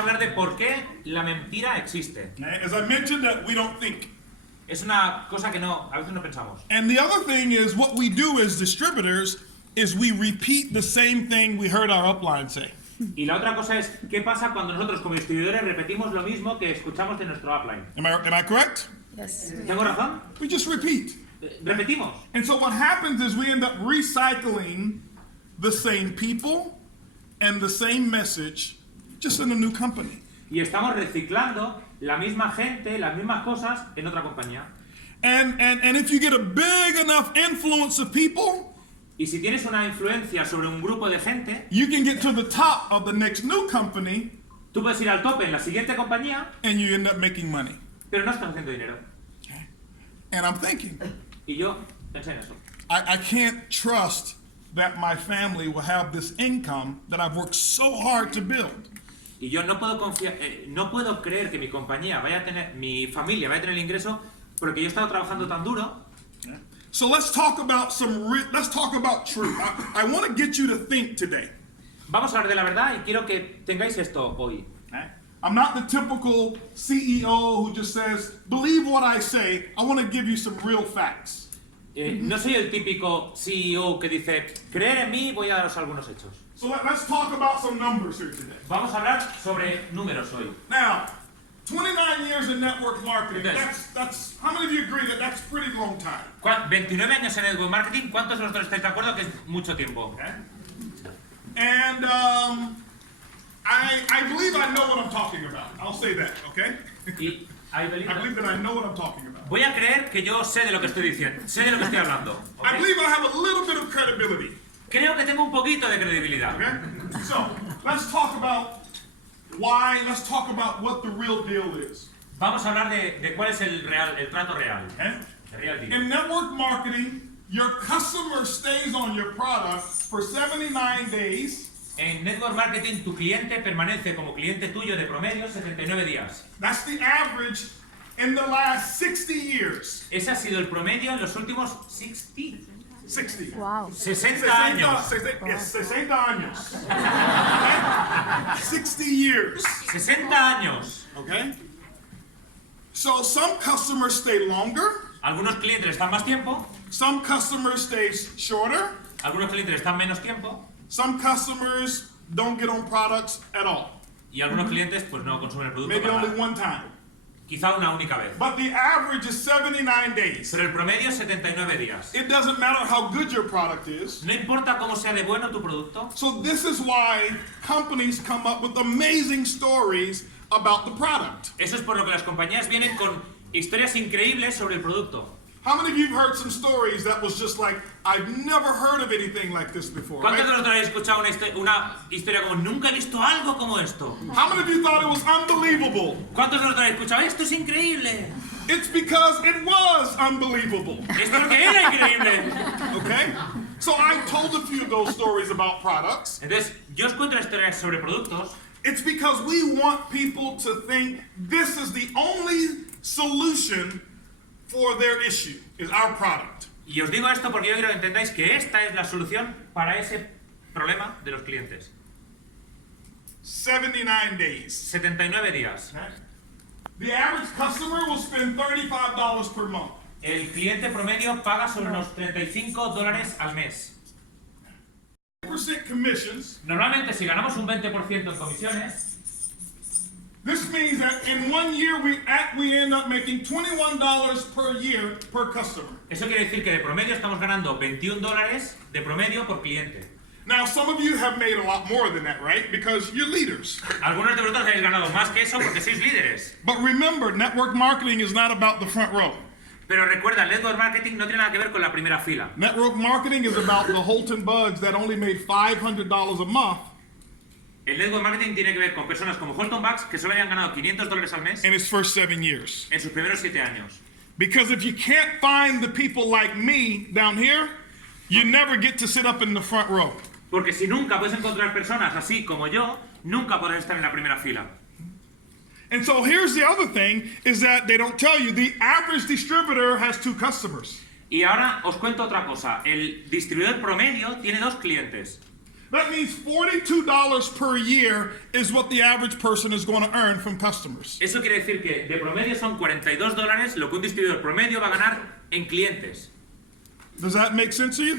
a hablar de por qué la mentira existe. As I mentioned, that we don't think. Es una cosa que a veces no pensamos. And the other thing is what we do as distributors is we repeat the same thing we heard our upline say. Y la otra cosa es, ¿qué pasa cuando nosotros como distribuidores repetimos lo mismo que escuchamos de nuestro upline? Am I correct? Yes. ¿Tengo razón? We just repeat. Repetimos. And so what happens is we end up recycling the same people and the same message just in a new company. Y estamos reciclando la misma gente, las mismas cosas en otra compañía. And if you get a big enough influence of people, y si tienes una influencia sobre un grupo de gente, you can get to the top of the next new company, tú puedes ir al tope en la siguiente compañía, and you end up making money. pero no estás haciendo dinero. Okay. And I'm thinking, y yo pensé en eso. I can't trust that my family will have this income that I've worked so hard to build. Y yo no puedo confiar, no puedo creer que mi compañía vaya a tener, mi familia vaya a tener el ingreso porque yo he estado trabajando tan duro. So let's talk about truth. I want to get you to think today. Vamos a hablar de la verdad y quiero que tengáis esto hoy. I'm not the typical CEO who just says, believe what I say. I want to give you some real facts. No soy el típico CEO que dice, creer en mí, voy a daros algunos hechos. So let's talk about some numbers here today. Vamos a hablar sobre números hoy. Now, 29 years in network marketing, Entonces, that's how many of you agree that that's a pretty long time? 29 años en network marketing, ¿cuántos de vosotros estáis de acuerdo que es mucho tiempo? Okay. And I believe I know what I'm talking about. I'll say that, okay? Y I believe that I know what I'm talking about. Voy a creer que yo sé de lo que estoy diciendo, sé de lo que estoy hablando. I believe I have a little bit of credibility. Creo que tengo un poquito de credibilidad. Okay? So, let's talk about what the real deal is. Vamos a hablar de cuál es el trato real. Okay? El real deal. In network marketing, your customer stays on your product for 79 days. En network marketing, tu cliente permanece como cliente tuyo de promedio 79 días. That's the average in the last 60 years. Ese ha sido el promedio en los últimos 60 Wow. 60 años. 60 años. 60 years. 60 años. Okay? So some customers stay longer. Algunos clientes están más tiempo. Some customers stay shorter. Algunos clientes están menos tiempo. Some customers don't get on products at all. Y algunos clientes pues no consumen el producto. Maybe para only nada. one time. Quizá una única vez. But the average is 79 days. Pero el promedio es 79 días. It doesn't matter how good your product is. No importa cómo sea de bueno tu producto. So this is why companies come up with amazing stories about the product. Eso es por lo que las compañías vienen con historias increíbles sobre el producto. How many of you have heard some stories that was just like, I've never heard of anything like this before? ¿Cuántos de Right? vosotros habéis escuchado una historia como nunca he visto algo como esto? How many of you thought it was unbelievable? ¿Cuántos de vosotros habéis escuchado esto es increíble? It's because it was unbelievable. Es porque era increíble. Okay? So I told a few of those stories about products. Entonces, yo os cuento historias sobre productos. It's because we want people to think this is the only solution for their issue, is our product. Y os digo esto porque yo quiero que entendáis que esta es la solución para ese problema de los clientes. 79 days. 79 días. Okay? The average customer will spend $35 per month. El cliente promedio paga sobre unos $35 al mes. 10% commissions. Normalmente si ganamos un 20% en comisiones, This means that in 1 year we end up making $21 per year per customer. eso quiere decir que de promedio estamos ganando $21 de promedio por cliente. Now some of you have made a lot more than that, right? Because you're leaders. Algunos de vosotros habéis ganado más que eso porque sois líderes. But remember, network marketing is not about the front row. Pero recuerda, el network marketing no tiene nada que ver con la primera fila. Network marketing is about the Holton Buggs that only made $500 a month. El network marketing tiene que ver con personas como Holton Buggs que solo habían ganado $500 al mes In his first 7 years. en sus primeros 7 años. Because if you can't find the people like me down here, you never get to sit up in the front row. Porque si nunca puedes encontrar personas así como yo, nunca podrás estar en la primera fila. And so here's the other thing, is that they don't tell you, the average distributor has 2 customers. Y ahora os cuento otra cosa. El distribuidor promedio tiene 2 clientes. That means $42 per year is what the average person is going to earn from customers. Eso quiere decir que de promedio son $42 lo que un distribuidor promedio va a ganar en clientes. Does that make sense to you?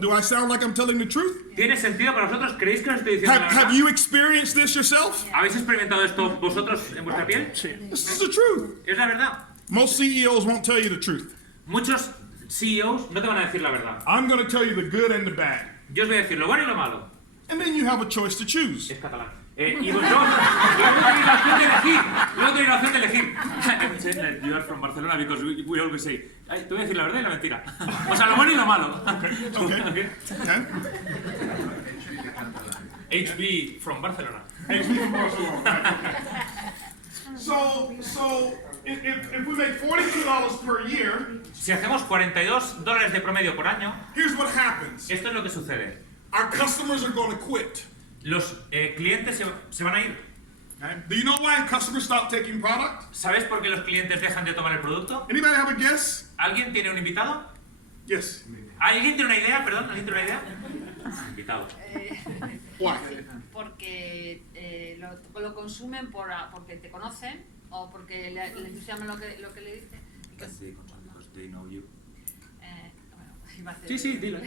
Do I sound like I'm telling the truth? ¿Tiene sentido para vosotros? ¿Creéis que os estoy diciendo la Have verdad? you experienced this yourself? ¿Habéis experimentado esto vosotros en vuestra piel? This is the truth. Es la verdad. Most CEOs won't tell you the truth. Muchos CEOs no te van a decir la verdad. I'm going to tell you the good and the bad. Yo os voy a decir lo bueno y lo malo. And then you have a choice to choose. Es catalán. Y vosotros, luego tenéis la opción de elegir. You are from Barcelona because we always say, te voy a decir la verdad y la mentira. O sea, lo bueno y lo malo. Okay. HB from Barcelona. So if we make $42 per year, Si hacemos $42 de promedio por año, here's what happens. esto es lo que sucede. Our customers are going to quit. Los clientes se van a ir. Okay? Do you know why customers stop taking product? ¿Sabes por qué los clientes dejan de tomar el producto? Anybody have a guess? ¿Alguien tiene un invitado? Yes. ¿Alguien tiene una idea? Perdón, ¿alguien tiene una idea? Invitado. Why? Porque lo consumen porque te conocen o porque le entusiasma lo que le dices. Bueno, iba a hacer- Sí, dilo.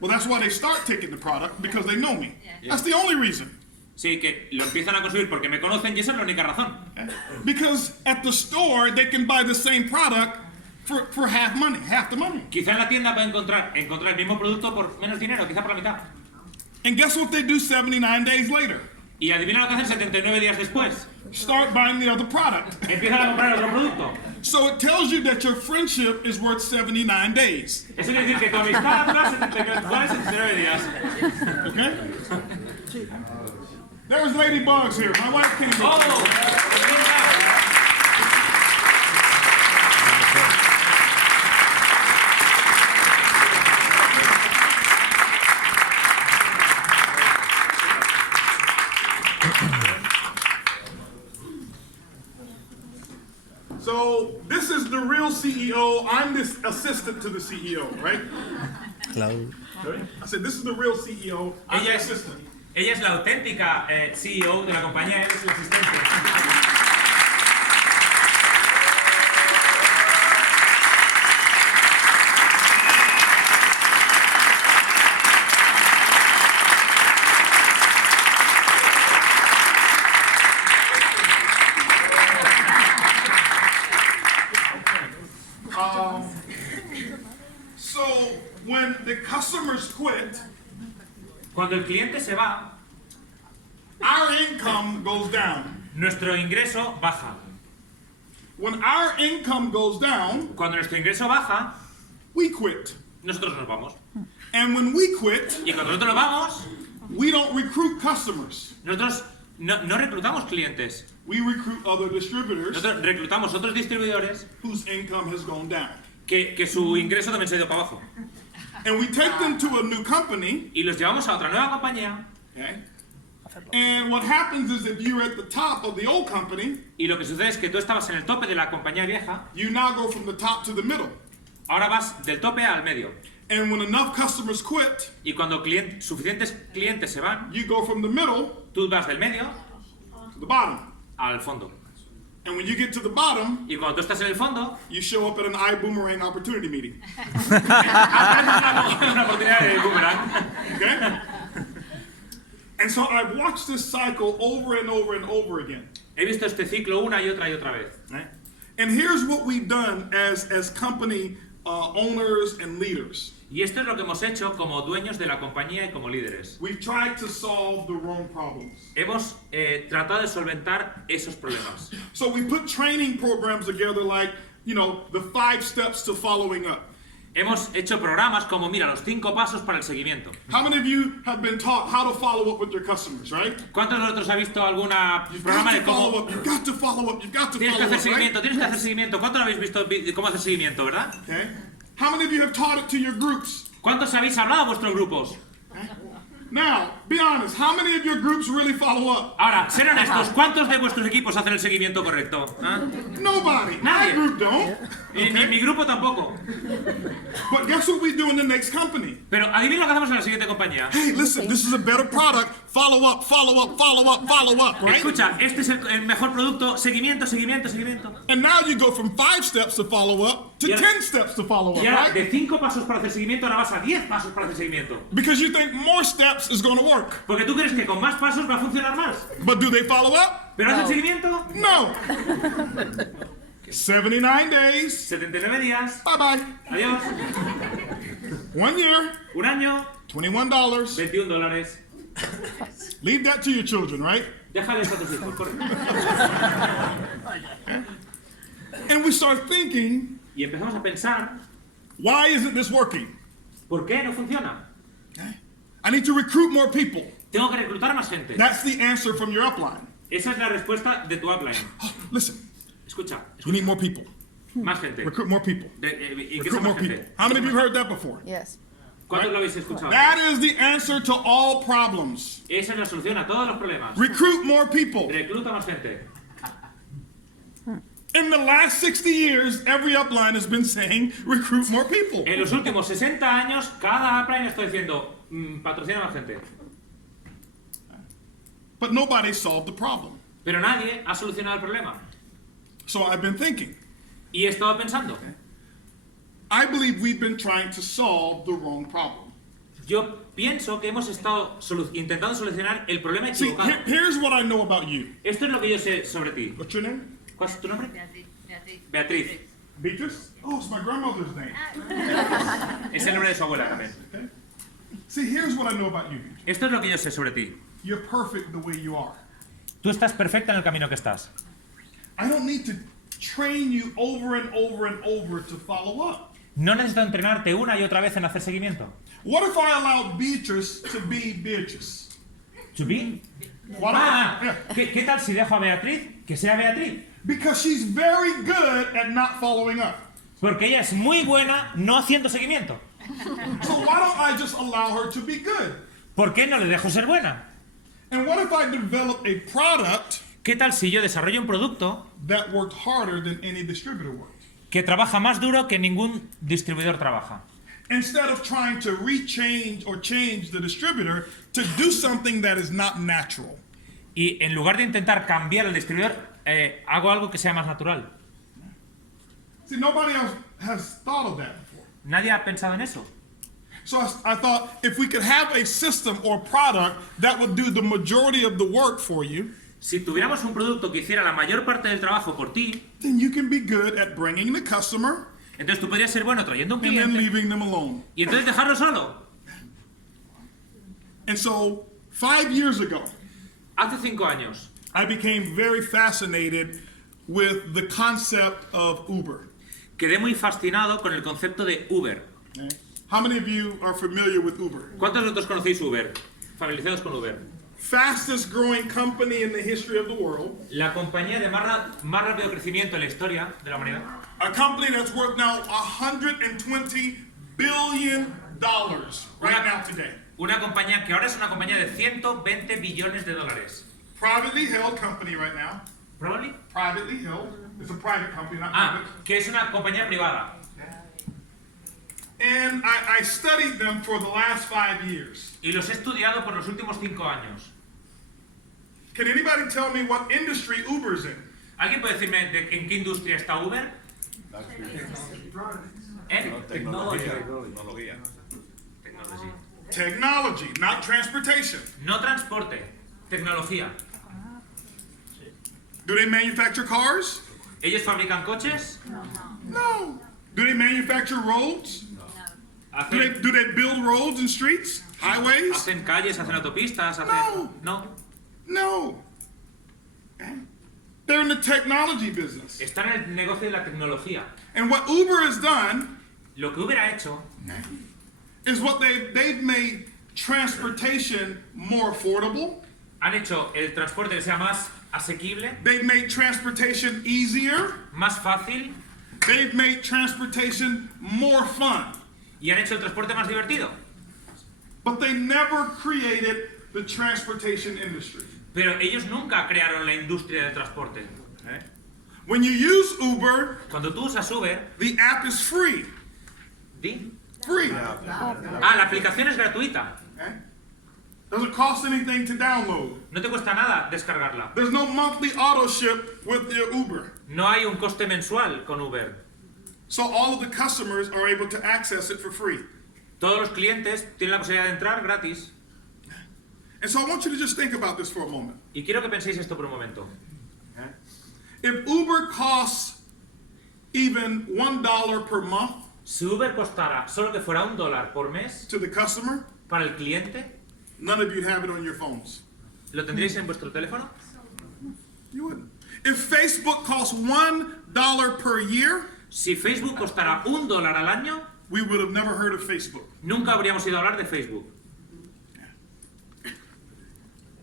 Well, that's why they start taking the product, because they know me. Yeah. That's the only reason. Sí, que lo empiezan a consumir porque me conocen y esa es la única razón. Okay? Because at the store, they can buy the same product for half the money. Quizá en la tienda pueden encontrar el mismo producto por menos dinero, quizá por la mitad. And guess what they do 79 days later? Y adivina lo que hacen 79 días después. Start buying the other product. Empiezan a comprar otro producto. So it tells you that your friendship is worth 79 days. Eso quiere decir que tu amistad dura 79 días. Okay? There's Lady Bugs here. My wife came ¡Oh! over. So this is the real CEO. I'm this assistant to the CEO, right? Hello. I said, this is the real CEO. I'm the Ella assistant. es la auténtica CEO de la compañía, él es el asistente. So when the customers quit, Cuando el cliente se va, our income goes down. nuestro ingreso baja. When our income goes down, Cuando nuestro ingreso baja, we quit. nosotros nos vamos. And when we quit, Y cuando nosotros nos vamos, we don't recruit customers. nosotros no reclutamos clientes. We recruit other distributors Nosotros reclutamos otros distribuidores whose income has gone down. que su ingreso también se ha ido para abajo. And we take them to a new company. Y los llevamos a otra nueva compañía. Okay? And what happens is if you're at the top of the old company, Y lo que sucede es que tú estabas en el tope de la compañía vieja, you now go from the top to the middle. ahora vas del tope al medio. And when enough customers quit, Y cuando suficientes clientes se van, you go from the middle tú vas del medio to the bottom. al fondo. And when you get to the bottom, Y cuando tú estás en el fondo, you show up at an ibüümerang opportunity meeting. haces una oportunidad de boomerang. Okay? And so I've watched this cycle over and over and over again. He visto este ciclo una y otra vez. Right? And here's what we've done as company owners and leaders. Y esto es lo que hemos hecho como dueños de la compañía y como líderes. We've tried to solve the wrong problems. Hemos tratado de solventar esos problemas. So we put training programs together like, the 5 steps to following up. Hemos hecho programas como, mira, los 5 pasos para el seguimiento. How many of you have been taught how to follow up with your customers, right? ¿Cuántos de vosotros habéis visto algún programa de cómo You've got to follow up. You've got to tienes que follow hacer up, seguimiento, right? tienes que hacer seguimiento? ¿Cuántos habéis visto cómo hacer seguimiento, verdad? Okay. How many of you have taught it to your groups? ¿Cuántos habéis hablado a vuestros grupos? Now, Be honest, how many of your groups really follow up? Ahora, ser honestos, ¿cuántos de vuestros equipos hacen el seguimiento correcto? ¿Ah? Nobody. Nadie. My group don't. Ni mi grupo tampoco. But guess what we do in the next company? Pero adivina lo que hacemos en la siguiente compañía. Hey, listen, this is a better product. Follow up, follow up, follow up, follow up, right? Escucha, este es el mejor producto, seguimiento, seguimiento, seguimiento. And now you go from 5 steps to follow up to Y ahora- 10 steps to follow up, Y ahora, de right? 5 pasos para hacer seguimiento, ahora vas a 10 pasos para hacer seguimiento. Because you think more steps is going to work. Porque tú crees que con más pasos va a funcionar más. But do they follow up? ¿Pero hacen seguimiento? No. 79 days. 79 días. Bye bye. Adiós. 1 year. Un año. $21. $21. Leave that to your children, right? Déjales a tus hijos, correcto. And we start thinking, Y empezamos a pensar, why isn't this working? ¿por qué no funciona? I need to recruit more people. Tengo que reclutar más gente. That's the answer from your upline. Esa es la respuesta de tu upline. Listen, Escucha, you need more people. más gente. Recruit more people. ¿Y qué Recruit son more más people. gente? How many of you have heard that before? Yes. ¿Cuántos lo habéis escuchado? That is the answer to all problems. Esa es la solución a todos los problemas. Recruit more people. Recluta más gente. In the last 60 years, every upline has been saying, recruit more people. En los últimos 60 años, cada upline está diciendo, patrocina más gente. But nobody solved the problem. Pero nadie ha solucionado el problema. So I've been thinking, Y he estado pensando, I believe we've been trying to solve the wrong problem. yo pienso que hemos estado intentando solucionar el problema See, equivocado. here's what I know about you. Esto es lo que yo sé sobre ti. What's your name? ¿Cuál es tu nombre? Beatriz. Beatriz. Beatrice? Oh, it's my grandmother's name. Es el nombre de su abuela también. Okay? See, here's what I know about you, Beatrice. Esto es lo que yo sé sobre ti. You're perfect the way you are. Tú estás perfecta en el camino que estás. I don't need to train you over and over and over to follow up. No necesito entrenarte una y otra vez en hacer seguimiento. What if I allow Beatrice to be Beatrice? ¿To be? Why don't Ah, yeah. ¿qué tal si dejo a Beatriz que sea Beatriz? Because she's very good at not following up. Porque ella es muy buena no haciendo seguimiento. So why don't I just allow her to be good? ¿Por qué no le dejo ser buena? And what if I develop a product ¿Qué tal si yo desarrollo un producto that worked harder than any distributor worked? que trabaja más duro que ningún distribuidor trabaja? Instead of trying to rechange or change the distributor to do something that is not natural. Y en lugar de intentar cambiar al distribuidor, hago algo que sea más natural. See, nobody else has thought of that before. Nadie ha pensado en eso. So I thought if we could have a system or product that would do the majority of the work for you, Si tuviéramos un producto que hiciera la mayor parte del trabajo por ti, then you can be good at bringing the customer entonces tú podrías ser bueno trayendo un and then cliente leaving them alone. y entonces dejarlo solo. And so 5 years ago, Hace 5 años I became very fascinated with the concept of Uber. quedé muy fascinado con el concepto de Uber. Okay? How many of you are familiar with Uber? ¿Cuántos de vosotros conocéis Uber? Familiarizados con Uber. Fastest growing company in the history of the world. La compañía de más rápido crecimiento en la historia de la humanidad. A company that's worth now $120 billion right now today. Una compañía que ahora es una compañía de 120 billones de dólares. Privately held company right now. ¿Probably? Privately held. It's a private company, not Ah, private. que es una compañía privada. And I studied them for the last 5 years. Y los he estudiado por los últimos 5 años. Can anybody tell me what industry Uber's in? ¿Alguien puede decirme en qué industria está Uber? ¿En? Tecnología. Tecnología. Technology, not transportation. No transporte, tecnología. Do they manufacture cars? ¿Ellos fabrican coches? No. Do they manufacture roads? ¿Hacen, Do they build roads and streets? Highways? hacen calles, hacen autopistas? Hacen... No. No. They're in the technology business. Están en el negocio de la tecnología. And what Uber has done Lo que Uber ha hecho is what they've made transportation more affordable. han hecho el transporte que sea más asequible, They've made transportation easier. más fácil They've made transportation more fun. y han hecho el transporte más divertido. But they never created the transportation industry. Pero ellos nunca crearon la industria del transporte. Okay? When you use Uber, Cuando tú usas Uber, the app is free. ¿di? Free. La aplicación es gratuita. Okay? Doesn't cost anything to download. No te cuesta nada descargarla. There's no monthly auto ship with your Uber. No hay un coste mensual con Uber. So all of the customers are able to access it for free. Todos los clientes tienen la posibilidad de entrar gratis. And so I want you to just think about this for a moment. Y quiero que penséis esto por un momento. Okay? If Uber costs even $1 per month Si Uber costara solo que fuera $1 por mes to the customer, para el cliente, none of you'd have it on your phones. ¿lo tendríais en vuestro teléfono? You wouldn't. If Facebook costs $1 per year, Si Facebook costara $1 al año, we would have never heard of Facebook. nunca habríamos ido a hablar de Facebook.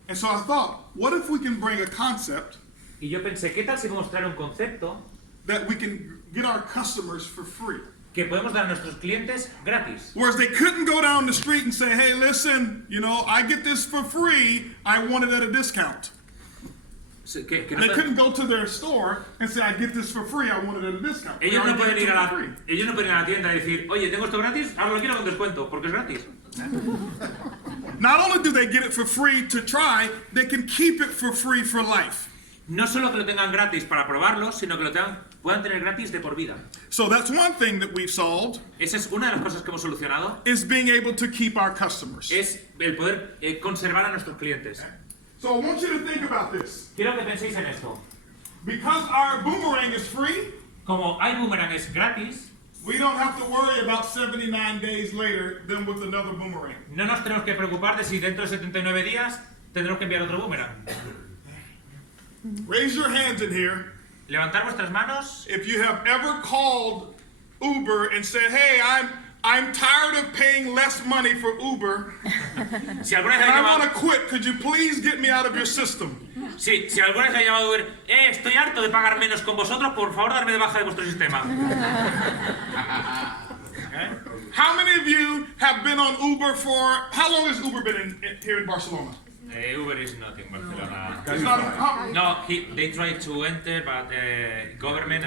And so I thought, what if we can bring a concept Y yo pensé, ¿qué tal si podemos traer un concepto that we can get our customers for free? que podemos dar a nuestros clientes gratis? Whereas they couldn't go down the street and say, hey, listen, you know, I get this for free, I want it at a discount. Que no They pueden- couldn't go to their store and say, I get this for free, I want it at a discount. We ellos, no already pueden give it ir to a you for la, free. ellos no pueden ir a la tienda y decir, oye, tengo esto gratis, ahora lo quiero con descuento, porque es gratis. Not only do they get it for free to try, they can keep it for free for life. No solo que lo tengan gratis para probarlo, sino que puedan tener gratis de por vida. So that's one thing that we've solved, Esa es una de las cosas que hemos solucionado, is being able to keep our customers. es el poder conservar a nuestros clientes. So I want you to think about this. Quiero que penséis en esto. Because our boomerang is free, Como ibüümerang es gratis, we don't have to worry about 79 days later then with another boomerang. no nos tenemos que preocupar de si dentro de 79 días tendremos que enviar otro boomerang. Raise your hands in here Levantar vuestras manos if you have ever called Uber and said, hey, I'm tired of paying less money for Uber si alguna vez and habéis I want llamado, to quit. Could you please get me out of your system? si alguna vez habéis llamado a Uber, estoy harto de pagar menos con vosotros, por favor darme de baja de vuestro sistema. Okay. How many of you have been on Uber for, how long has Uber been here in Barcelona? Uber is not in Barcelona. It's not, how- No, they tried to enter, but government.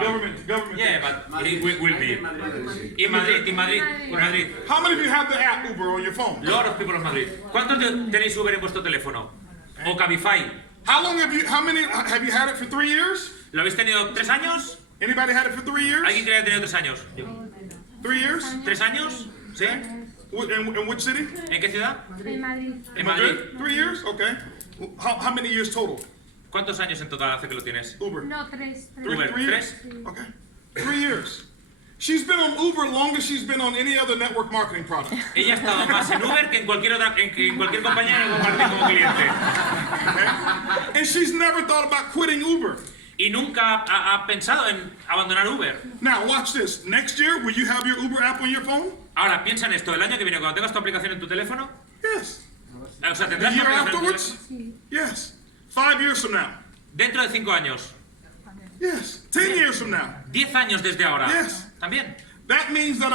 government. Yeah, but it will be. In Madrid. How many of you have the app Uber on your phone? Lot of people of Madrid. ¿Cuántos tenéis Uber en vuestro teléfono? O Cabify. How many have you had it for 3 years? ¿Lo habéis tenido 3 años? Anybody had it for 3 years? ¿Alguien que haya tenido 3 años? 3 years? ¿3 años? ¿Sí? In which city? ¿En qué ciudad? En Madrid. En Madrid. 3 years? Okay. How many years total? ¿Cuántos años en total hace que lo tienes? Uber. No, tres. Uber, Three years? 3. Okay. 3 years. She's been on Uber longer she's been on any other network marketing product. Ella ha estado más en Uber que en cualquier otra, en cualquier compañía de marketing como cliente. Okay? And she's never thought about quitting Uber. Y nunca ha pensado en abandonar Uber. Now watch this. Next year, will you have your Uber app on your phone? Ahora, piensa en esto. El año que viene, cuando tengas tu aplicación en tu teléfono, Yes. o sea, The tendrás tu year aplicación en tu afterwards? teléfono. Yes. 5 years from now? Dentro de 5 años. Yes. 10 years from now? 10 años desde ahora. Yes. También. That means that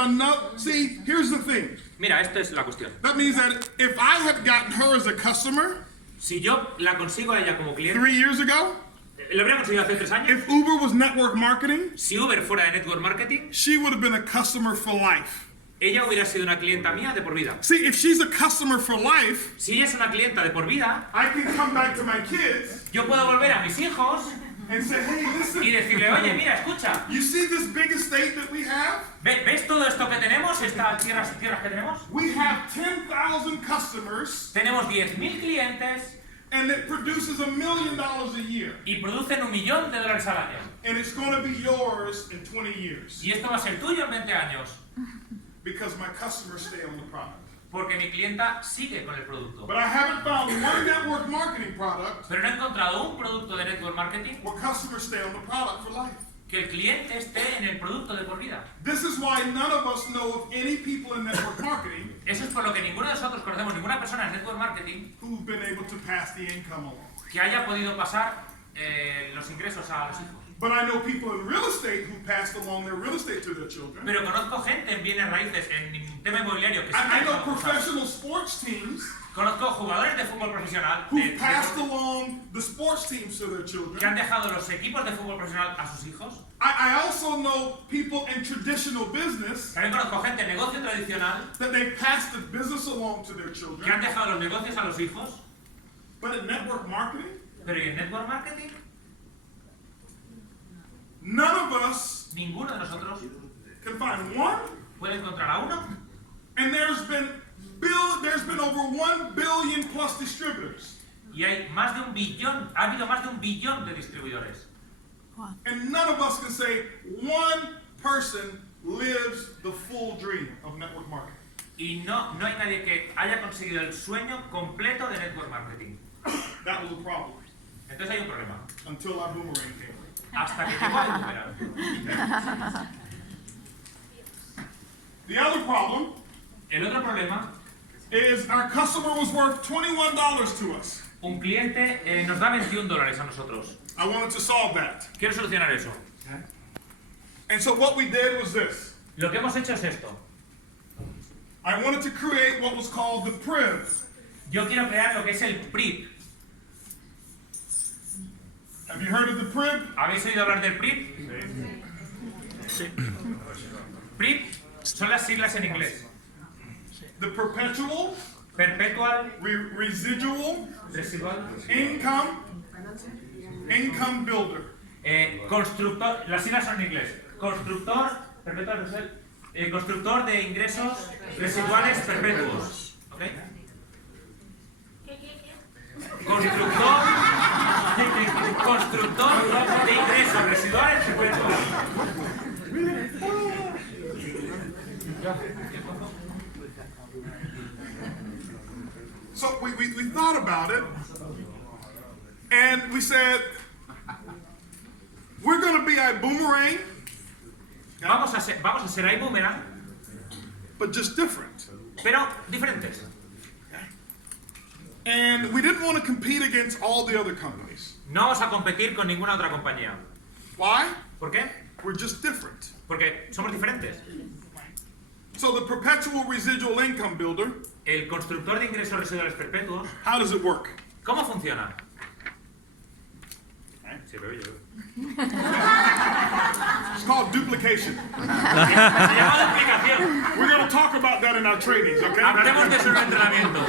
see, here's the thing. Mira, esta es la cuestión. That means that if I had gotten her as a customer Si yo la consigo a ella como cliente, 3 years ago, lo habría conseguido hace 3 años. if Uber was network marketing, Si Uber fuera de network marketing, she would have been a customer for life. ella hubiera sido una clienta mía de por vida. See, if she's a customer for life, Si ella es una clienta de por vida, I can come back to my kids yo puedo volver a mis hijos and say, hey, y listen, decirle, oye, mira, escucha, you see this big estate that we have? ¿ves todo esto que tenemos? Estas tierras que tenemos. We have 10,000 customers Tenemos 10.000 clientes and it produces $1 million a year. y producen $1 millón al año. And it's going to be yours in 20 years Y esto va a ser tuyo en 20 años. because my customers stay on the product. Porque mi clienta sigue con el producto. But I haven't found one network marketing product Pero no he encontrado un producto de network marketing where customers stay on the product for life. que el cliente esté en el producto de por vida. This is why none of us know of any people in network marketing Eso es por lo que ninguno de nosotros conocemos ninguna persona en network marketing who've been able to pass the income along. que haya podido pasar los ingresos a los hijos. But I know people in real estate who passed along their real estate to their children. Pero conozco gente en bienes raíces, en tema inmobiliario, que sí I que know ha pasado. professional sports teams Conozco jugadores de fútbol profesional who passed along the sports teams to their que children. han dejado los equipos de fútbol profesional a sus hijos. I also know people in traditional business También conozco gente en negocio tradicional that they passed the business along to their que children. han dejado los negocios a los hijos. But in network marketing, Pero ¿y en network marketing? none of us Ninguno de nosotros can find one. puede encontrar a uno. And there's been over 1 billion plus distributors. Y hay más de 1 billón, ha habido más de 1 billón de distribuidores. And none of us can say one person lives the full dream of network marketing. Y no hay nadie que haya conseguido el sueño completo de network marketing. That was a problem Entonces hay un problema. until ibüümerang came. Hasta que llegó el ibüümerang. The other problem El otro problema, is our customer was worth $21 to us. un cliente nos da $21 a nosotros. I wanted to solve that. Quiero solucionar eso. And so what we did was this. Lo que hemos hecho es esto. I wanted to create what was called the PRIV. Yo quiero crear lo que es el PRIP. Have you heard of the PRIV? ¿Habéis oído hablar del PRIP? Sí. PRIP son las siglas en inglés. The Perpetual Perpetual, Residual residual, Income Builder. constructor, las siglas son en inglés. Constructor, perpetual, constructor de ingresos residuales perpetuos. ¿Ok? Constructor de ingresos residuales perpetuos. So we thought about it, and we said, we're going to be ibüümerang, Vamos a ser ibüümerang, but just different. pero diferentes. And we didn't want to compete against all the other companies. No vamos a competir con ninguna otra compañía. Why? ¿Por qué? We're just different. Porque somos diferentes. So the Perpetual Residual Income Builder, El constructor de ingresos residuales perpetuos, how does it work? ¿cómo funciona? Sí, pero yo. It's called duplication. Se llama duplicación. We're going to talk about that in our trainings, okay? Hablaremos de eso en el entrenamiento.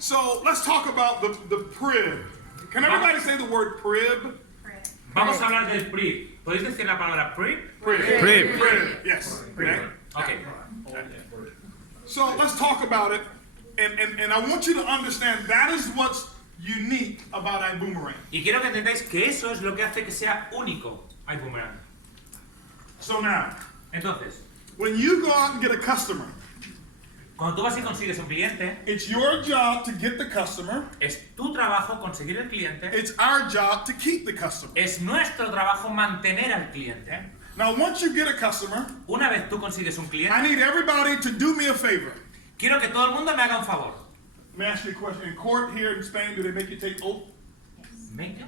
So let's talk about the PRIV. Can everybody say the word PRIV? Vamos a hablar del PRIP. ¿Podéis decir la palabra PRIP? PRIV. PRIV. Yes. Okay. Ok. So let's talk about it, and I want you to understand that is what's unique about ibüümerang. Y quiero que entendáis que eso es lo que hace que sea único ibüümerang. So now, Entonces, when you go out and get a customer, cuando tú vas y consigues un cliente, it's your job to get the customer. es tu trabajo conseguir el cliente, It's our job to keep the customer. es nuestro trabajo mantener al cliente. Now, once you get a customer, Una vez tú consigues un I cliente, need everybody to do me a favor. quiero que todo el mundo me haga un favor. Let me ask you a question. In court here in Spain, do they make you take oath? Venga.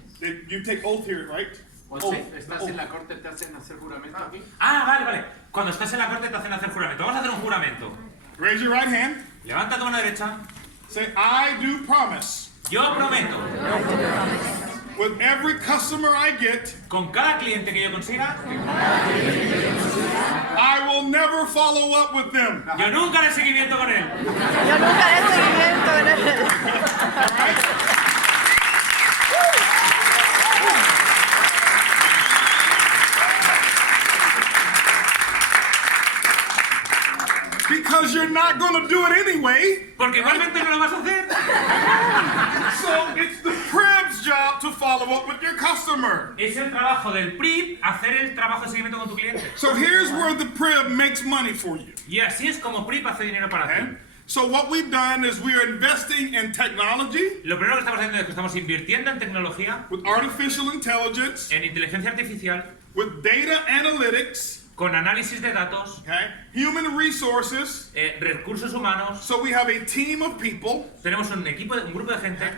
You take oath here, right? Cuando estás en la corte te hacen hacer juramento aquí. Ah, vale. Cuando estás en la corte te hacen hacer juramento. Vamos a hacer un juramento. Raise your right hand. Levanta tu mano derecha. Say, I do promise. Yo prometo, With every customer I get, con cada cliente que yo consiga, I will never follow up with them. yo nunca haré seguimiento con él. Yo nunca haré seguimiento en él. All right? Because you're not going to do it anyway. Porque igualmente no lo vas a hacer. So it's the PRIV's job to follow up with your customer. Es el trabajo del PRIP hacer el trabajo de seguimiento con tu cliente. So here's where the PRIV makes money for you. Y así es como PRIP hace dinero para Okay? ti. So what we've done is we are investing in technology, Lo primero que estamos haciendo es que estamos invirtiendo en tecnología, with artificial intelligence, en inteligencia artificial, with data analytics, con análisis de datos, okay, human resources. recursos humanos. So we have a team of people Tenemos un grupo de gente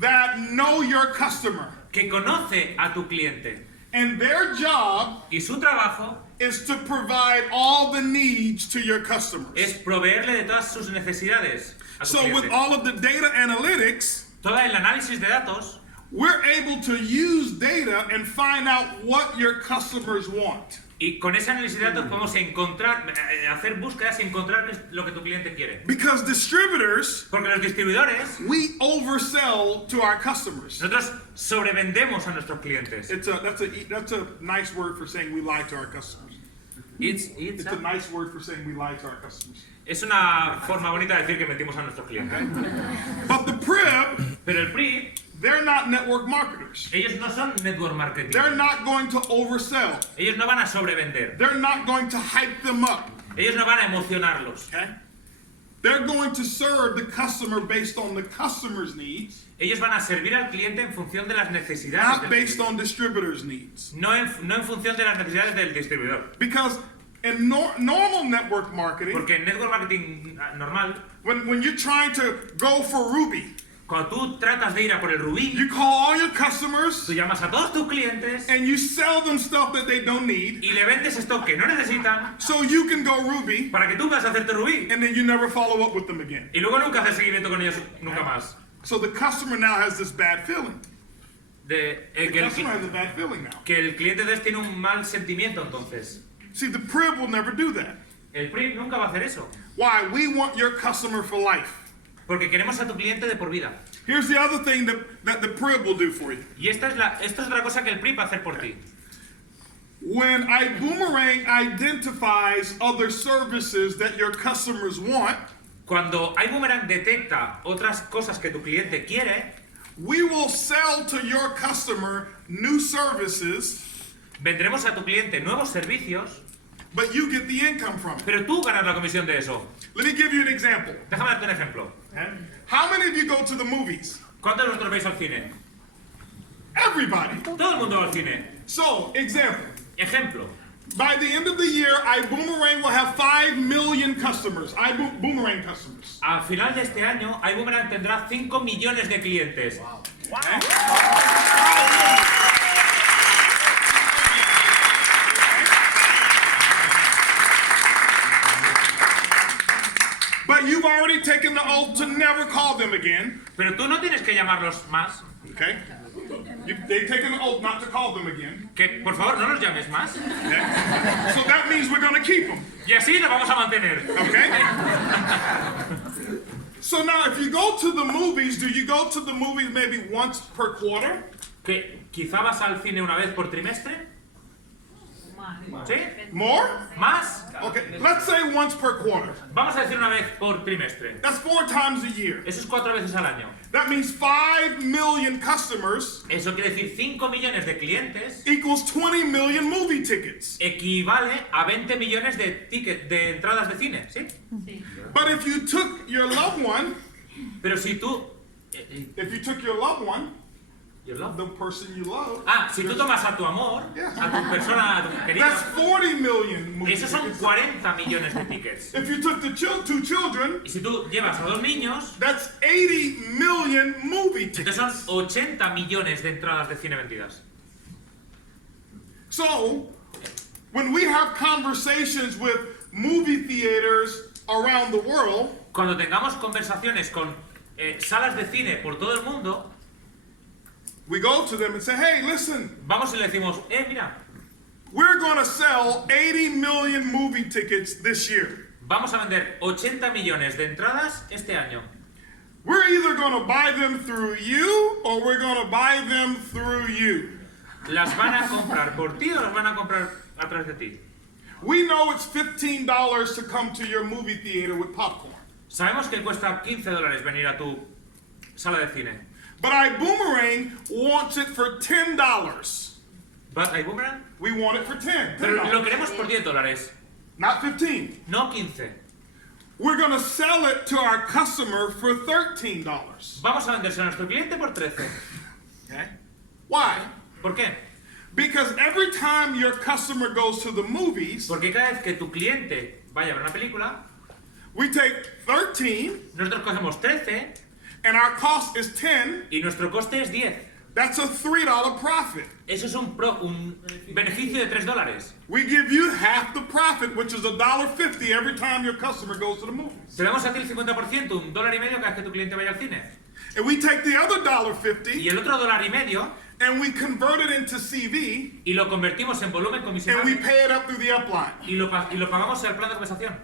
that know your customer. que conoce a tu cliente. And their job Y su trabajo is to provide all the needs to your customers. es proveerle de todas sus necesidades a tu So with cliente. all of the data analytics, Todo el análisis de datos, we're able to use data and find out what your customers want. y con ese análisis de datos podemos encontrar, hacer búsquedas y encontrar qué es lo que tu cliente quiere. Because distributors, Porque los distribuidores, we oversell to our customers. nosotros sobrevendemos a nuestros clientes. That's a nice word for saying we lie to our customers. It's a nice word for saying we lie to our customers. Es una forma bonita de decir que mentimos a nuestros clientes. But the PRIB, Pero el PRI, they're not network marketers. ellos no son network marketing. They're not going to oversell. Ellos no van a sobrevender. They're not going to hype them up. Ellos no van a emocionarlos. Okay? They're going to serve the customer based on the customer's needs, Ellos van a servir al cliente en función de las necesidades not del based cliente. on distributors' needs. No en función de las necesidades del distribuidor. Because in normal network marketing, Porque en network marketing normal, when you're trying to go for Ruby, cuando tú tratas de ir a por el rubí, you call all your customers tú llamas a todos tus clientes and you sell them stuff that they don't need, y le vendes stock que no necesitan so you can go Ruby, para que tú puedas hacerte rubí. and then you never follow up with them again. Y luego nunca haces seguimiento con ellos, nunca más. So the customer now has this bad feeling. Que The customer has a bad feeling now. el cliente entonces tiene un mal sentimiento entonces. See, the PRIB will never do that. El PRI nunca va a hacer eso. Why? We want your customer for life. Porque queremos a tu cliente de por vida. Here's the other thing that the PRIB will do for you. Y esto es otra cosa que el PRI va a hacer por ti. When ibüümerang identifies other services that your customers want, Cuando ibüümerang detecta otras cosas que tu cliente quiere, we will sell to your customer new services, vendremos a tu cliente nuevos servicios, but you get the income from it. pero tú ganas la comisión de eso. Let me give you an example. Déjame darte un ejemplo. How many of you go to the movies? ¿Cuántos de vosotros vais al cine? Everybody. Todo el mundo va al cine. So, example. Ejemplo. By the end of the year, ibüümerang will have 5 million customers. ibüümerang customers. Al final de este año, ibüümerang tendrá 5 millones de clientes. But you've already taken the oath to never call them again. Pero tú no tienes que llamarlos más. Okay? They've taken the oath not to call them again. Que, por favor, no los llames más. Okay? So that means we're going to keep them. Y así nos vamos a mantener. Okay? So now, if you go to the movies, do you go to the movies maybe once per quarter? Que quizá vas al cine una vez por trimestre. ¿Sí? More? ¿Más? Okay, let's say once per quarter. Vamos a decir una vez por trimestre. That's 4 times a year. Eso es 4 veces al año. That means 5 million customers Eso quiere decir 5 millones de clientes equals 20 million movie tickets. equivale a 20 millones de entradas de cine, ¿sí? Sí. But if you took your loved one, Pero si tú... if you took your loved one, ¿Your love? the person you love, Si tú tomas a tu amor, a tu persona, a tu querida, that's 40 million movie esos son tickets. 40 millones de tickets. If you took the 2 children, Y si tú llevas a 2 niños, that's 80 million movie entonces tickets. son 80 millones de entradas de cine vendidas. So, when we have conversations with movie theaters around the world, Cuando tengamos conversaciones con salas de cine por todo el mundo, we go to them and say, hey, listen, vamos y le decimos, mira, we're going to sell 80 million movie tickets this year. vamos a vender 80 millones de entradas este año. We're either going to buy them through you or we're going to buy them through you. ¿Las van a comprar por ti o las van a comprar a través de ti? We know it's $15 to come to your movie theater with popcorn. Sabemos que cuesta $15 venir a tu sala de cine. But ibüümerang wants it for $10. ¿But ibüümerang? We want it for 10. Pero lo $10. queremos por $10, Not 15. no 15. We're going to sell it to our customer for $13. Vamos a vendérselo a nuestro cliente por 13. Okay? Why? ¿Por qué? Because every time your customer goes to the movies, Porque cada vez que tu cliente vaya a ver una película, we take 13 nosotros cogemos 13 and our cost is 10. y nuestro coste es 10. That's a $3 profit. Eso es un beneficio de $3. We give you half the profit, which is $1.50 every time your customer goes to the movies. Te damos a ti el 50%, $1,50 cada vez que tu cliente vaya al cine. And we take the other $1.50 Y el otro $1.50 and we convert it into CV y lo convertimos en volumen and we comisionado pay it up through the upline. y lo pagamos al plan de compensación.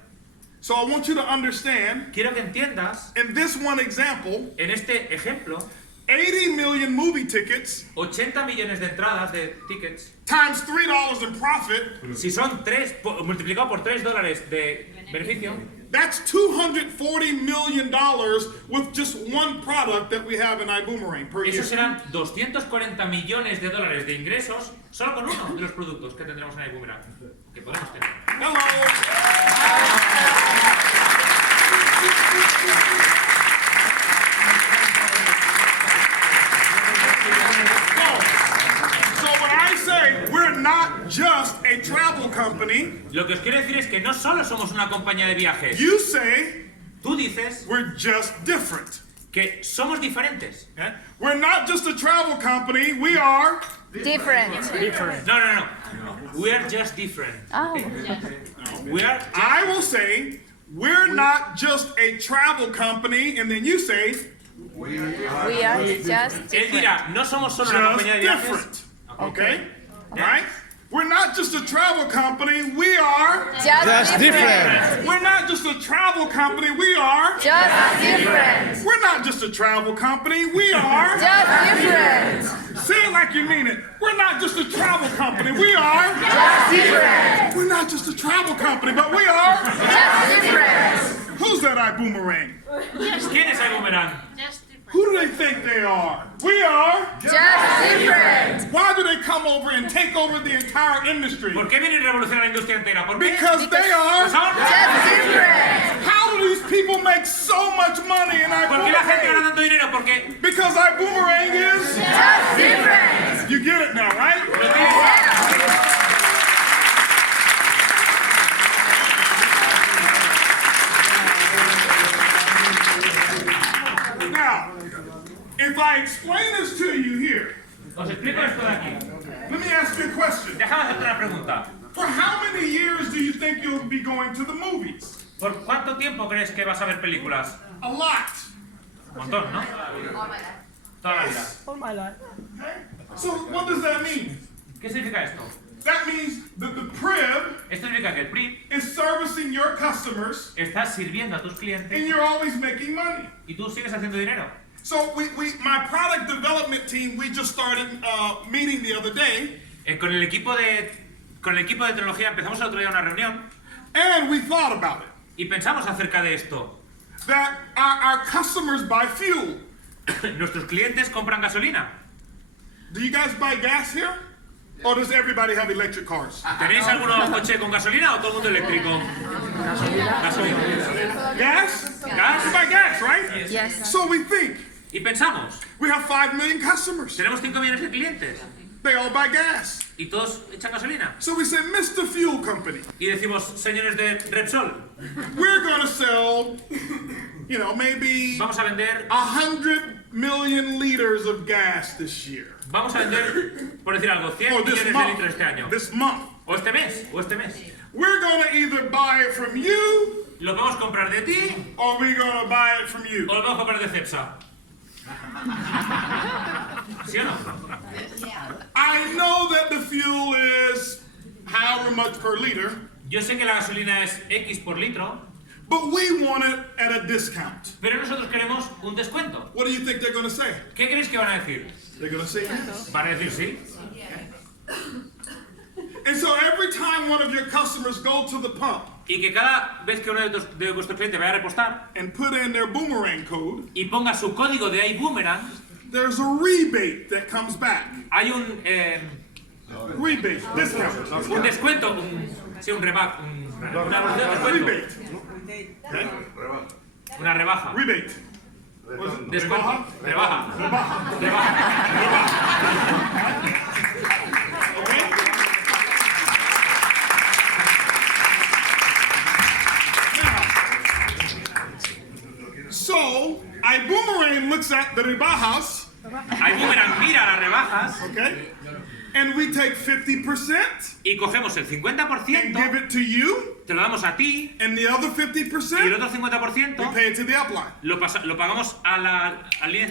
So I want you to understand, Quiero que entiendas, in this one example, en este ejemplo, 80 million movie tickets 80 millones de entradas de tickets, times $3 in profit, si son multiplicado por $3 de beneficio, that's $240 million with just one product that we have in ibüümerang per year. esos serán $240 millones de ingresos solo con uno de los productos que tendremos en ibüümerang, que podemos tener. Hello. So when I say we're not just a travel company, Lo que os quiero decir es que no solo somos una compañía de viajes. you say Tú dices we're just different. que somos diferentes. Okay? We're not just a travel company, we are Different. No. We are just different. Oh. We are. I will say we're not just a travel company, and then you say We are just Él different. dirá, no somos solo una just compañía de viajes. different. Okay? Right? We're not just a travel company, we are. Just different. We're not just a travel company, we are. Just different. We're not just a travel company, we are. Just different. Say it like you mean it. We're not just a travel company, we are. Just different. We're not just a travel company, but we are. Just different. Who's that ibüümerang? ¿Quién es ibüümerang? Who do they think they are? We are. Just different. Why do they come over and take over the entire industry? ¿Por qué vienen a revolucionar la industria entera? ¿Por qué? Because they are. Son- Just different. How do these people make so much money in ¿Por qué la gente gana ibüümerang? tanto dinero? Porque Because ibüümerang is. Just different. You get it now, right? lo tienen- Now, if I explain this to you here, Os explico esto de aquí. let me ask you a question. Déjame hacerte una pregunta. For how many years do you think you'll be going to the movies? ¿Por cuánto tiempo crees que vas a ver películas? A lot. Un montón, ¿no? Toda la vida. Okay? So what does that mean? ¿Qué significa esto? That means that the PRIB Esto significa que el PRI is servicing your customers está sirviendo a tus and clientes you're always making money. y tú sigues haciendo dinero. So my product development team, we just started meeting the other day, Con el equipo de tecnología empezamos el otro día una reunión and we thought about it. y pensamos acerca de esto. That our customers buy fuel. Nuestros clientes compran gasolina. Do you guys buy gas here? Or does everybody have electric cars? ¿Tenéis alguno coche con gasolina o todo el mundo eléctrico? Gasolina. Gas? Gas. You buy gas, right? Yes. So we think, Y pensamos, we have 5 million customers. tenemos 5 millones de clientes They all buy gas. y todos echan gasolina. So we say, Mr. Fuel Company, Y decimos, señores de Repsol, we're going to sell, maybe vamos a vender 100 million liters of gas this year. Vamos a vender, por decir algo, 100 Or this millones de litros este año. month. This month. O este mes, o este mes. We're going to either buy it from you Lo podemos comprar de ti or we're going to buy it from you. o lo podemos comprar de Cepsa. ¿Sí o no? I know that the fuel is however much per liter, Yo sé que la gasolina es X por litro, but we want it at a discount. pero nosotros queremos un descuento. What do you think they're going to say? ¿Qué creéis que van a decir? They're going to say yes. Van a decir sí. And so every time one of your customers go to the pump Y que cada vez que uno de vuestros clientes vaya a repostar and put in their boomerang code, y ponga su código de ibüümerang, there's a rebate that comes back. hay un Rebate, discount. descuento, un reback, una descuento, Rebate. Okay? una rebaja. Rebate. Descuento, rebaja. Okay? Now, so ibüümerang looks at the rebajas ibüümerang mira las rebajas okay? And we take 50% y cogemos el and 50%, give it to you, te lo damos a ti, and the other y el 50% otro 50% we pay it to the upline. lo pagamos a la plan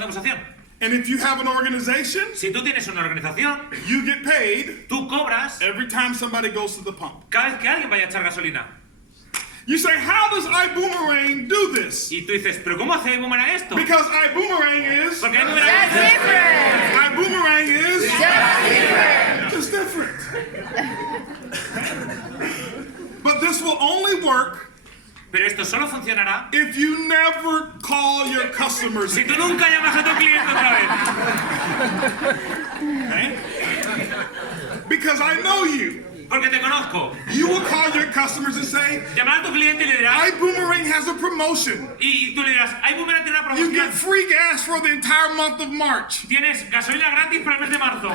de compensación. And if you have an organization, Si tú tienes una organización, you get paid tú cobras every time somebody goes to the pump. cada vez que alguien vaya a echar gasolina. You say, how does ibüümerang do this? Y tú dices, ¿pero cómo hace ibüümerang esto? Because ibüümerang is, Porque ibüümerang Just different. ibüümerang is Just different. just different. But this will only work Pero esto solo funcionará if you never call your customers. si tú nunca llamas a tu cliente otra vez. Okay? Because I know you. Porque te conozco. You will call your customers and say, Llamar a tu cliente y le dirás, ibüümerang has a promotion. y tú le dirás, ibüümerang tiene una You get promoción. free gas for the entire month of March. Tienes gasolina gratis para el mes de marzo.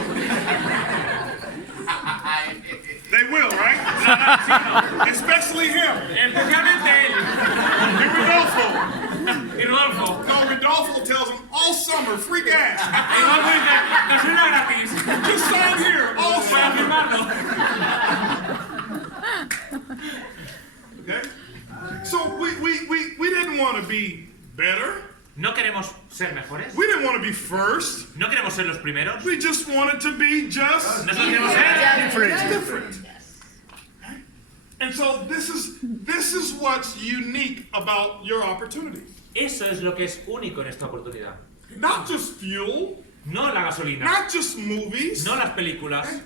They will, right? Especially him. Especialmente él. And Rodolfo. Y Rodolfo. No, Rodolfo tells them all summer, free gas. Y Rodolfo dice, gasolina gratis. Just sign here, all Para summer. firmarlo. Okay? So we didn't want to be better. No queremos ser mejores. We didn't want to be first. No queremos ser los primeros. We just wanted to be just Nosotros queremos ser different. And so this is what's unique about your opportunity. Eso es lo que es único en esta oportunidad. Not just fuel, No la gasolina, not just movies. no las películas.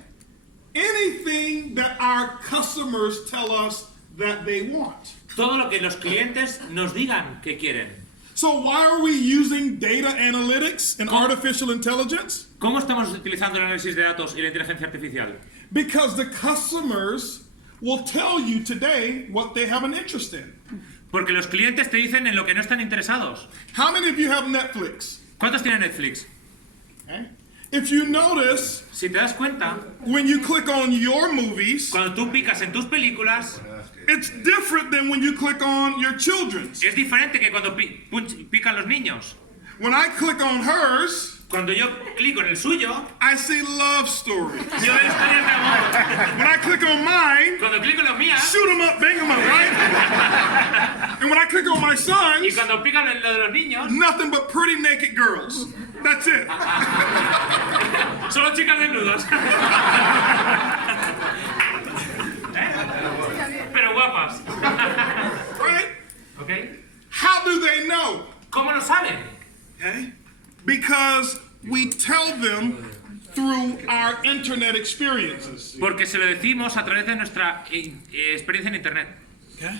Anything that our customers tell us that they want. Todo lo que los clientes nos digan que quieren. So why are we using data analytics and artificial intelligence? ¿Cómo estamos utilizando el análisis de datos y la inteligencia artificial? Because the customers will tell you today what they have an interest in. Porque los clientes te dicen en lo que no están interesados. How many of you have Netflix? ¿Cuántos tienen Netflix? Okay. If you notice, Si te das cuenta, when you click on your movies, cuando tú picas en tus películas, it's different than when you click on your children's. es diferente que cuando pican los niños. When I click on hers, Cuando yo clico en el suyo, I see love stories. yo veo historias de amor. When I click on mine, Cuando clico en las mías, shoot 'em up, bang 'em up, right? And when I click on my y sons, cuando pican en lo de los niños, nothing but pretty naked girls. That's it. solo chicas desnudas. Pero guapas. Right? ¿Ok? How do they know? ¿Cómo lo saben? Okay? Because we tell them through our internet experiences. Porque se lo decimos a través de nuestra experiencia en Internet. Okay?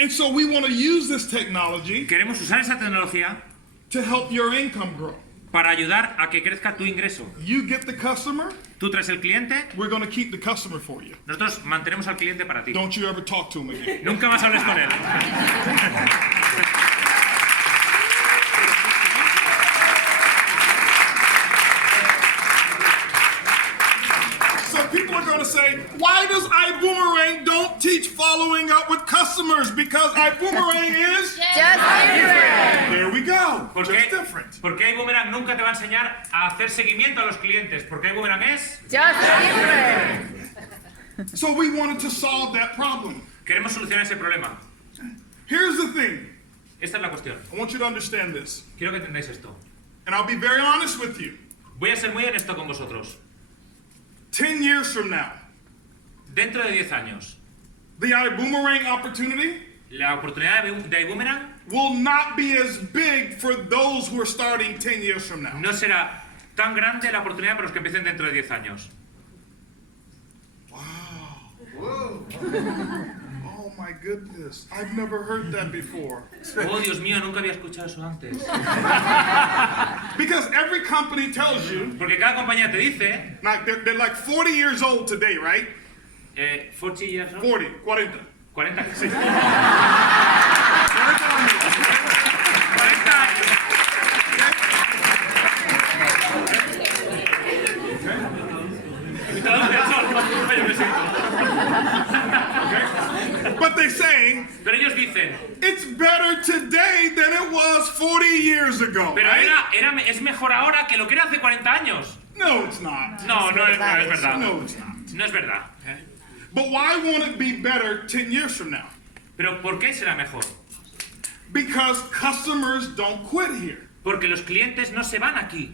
And so we want to use this technology Queremos usar esa tecnología to help your income grow. para ayudar a que crezca tu ingreso. You get the customer, Tú traes el cliente, we're going to keep the customer for you. nosotros mantenemos al cliente para ti. Don't you ever talk to him again. Nunca más hables con él. So people are going to say, why does ibüümerang don't teach following up with customers? Because ibüümerang is... Just different. There we go. ¿Por Just qué? different. Porque ibüümerang nunca te va a enseñar a hacer seguimiento a los clientes. Porque ibüümerang es... Just different. So we wanted to solve that problem. Queremos solucionar ese problema. Here's the thing. Esta es la cuestión. I want you to understand this. Quiero que entendáis esto. And I'll be very honest with you. Voy a ser muy honesto con vosotros. 10 years from now, Dentro de 10 años, the ibüümerang opportunity la oportunidad de ibüümerang will not be as big for those who are starting 10 years from now. no será tan grande la oportunidad para los que empiecen dentro de 10 años. Oh my goodness. I've never heard that before. Oh, Dios mío, nunca había escuchado eso antes. Because every company tells you, Porque cada compañía te dice, like they're like 40 years old today, right? 40 years old, 40, 40. 40 años. 40 años. But they say, Pero ellos dicen, it's better today than it was 40 years ago. pero Right? es mejor ahora que lo que era hace 40 años. No, it's not. No es verdad. No, it's not. No es verdad. But why won't it be better 10 years from now? Pero ¿por qué será mejor? Because customers don't quit here. Porque los clientes no se van aquí.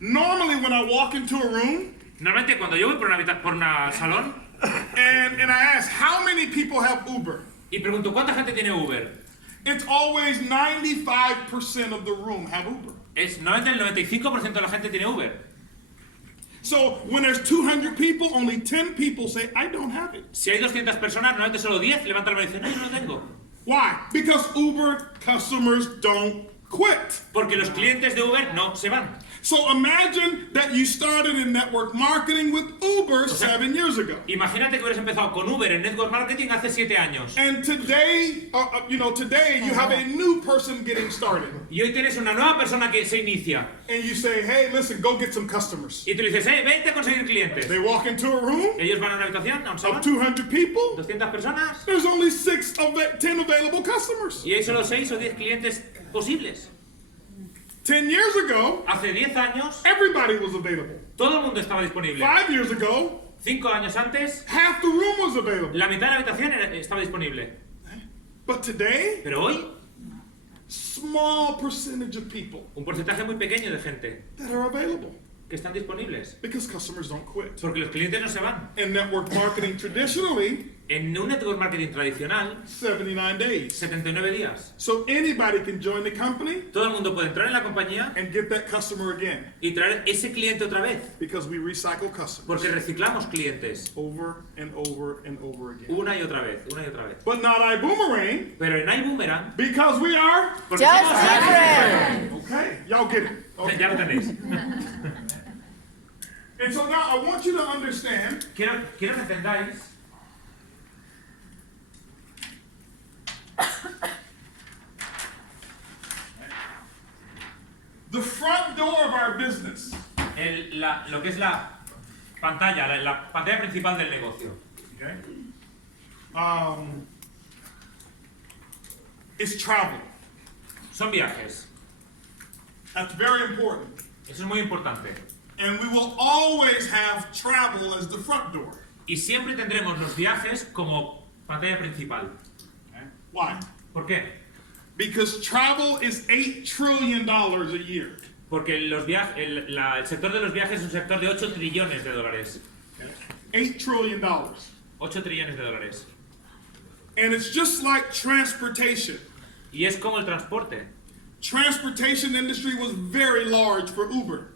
Normally, when I walk into a room Normalmente cuando yo voy por una salón and I ask, how many people have Uber? y pregunto ¿cuánta gente tiene Uber? It's always 95% of the room have Uber. Es 95% de la gente tiene Uber. So when there's 200 people, only 10 people say, I don't have it. Si hay 200 personas, normalmente solo 10 levantan la mano y dicen, no, yo no lo tengo. Why? Because Uber customers don't quit. Porque los clientes de Uber no se van. So imagine that you started in network marketing with Uber 7 years ago. Imagínate que hubieras empezado con Uber en Network Marketing hace 7 años. And today, today you have a new person getting started. Y hoy tienes una nueva persona que se inicia. And you say, hey, listen, go get some customers. Y tú le dices, vente a conseguir clientes. They walk into a room Ellos van a una habitación, a un of salón, 200 people. 200 personas. There's only 10 available customers. Y hay solo 6 o 10 clientes posibles. 10 years ago, Hace 10 años, everybody was available. todo el mundo estaba disponible. 5 years ago, 5 años antes, half the room was available. la mitad de la habitación estaba disponible. But today, Pero hoy, small percentage of people un porcentaje muy pequeño de gente that are available que están disponibles. because customers don't quit. Porque los clientes no se van. In network marketing, traditionally, En un network marketing tradicional, 79 days. 79 días. So anybody can join the company Todo el mundo puede entrar en la compañía and get that customer again y traer ese cliente otra vez. because we recycle customers Porque reciclamos clientes over and over and over again. una y otra vez, una y otra vez. But not iboomerang Pero en ibüümerang, because we are. porque Just somos- different. Okay, y'all get it. Okay. Ya lo tenéis. And so now I want you to understand Quiero que entendáis the front door of our business lo que es la pantalla, la pantalla principal del negocio. okay, is travel. Son viajes. That's very important. Eso es muy importante. And we will always have travel as the front door. Y siempre tendremos los viajes como pantalla principal. Why? ¿Por qué? Because travel is $8 trillion a year. Porque el sector de los viajes es un sector de 8 trillones de dólares. $8 trillion. 8 trillones de dólares. And it's just like transportation. Y es como el transporte. Transportation industry was very large for Uber.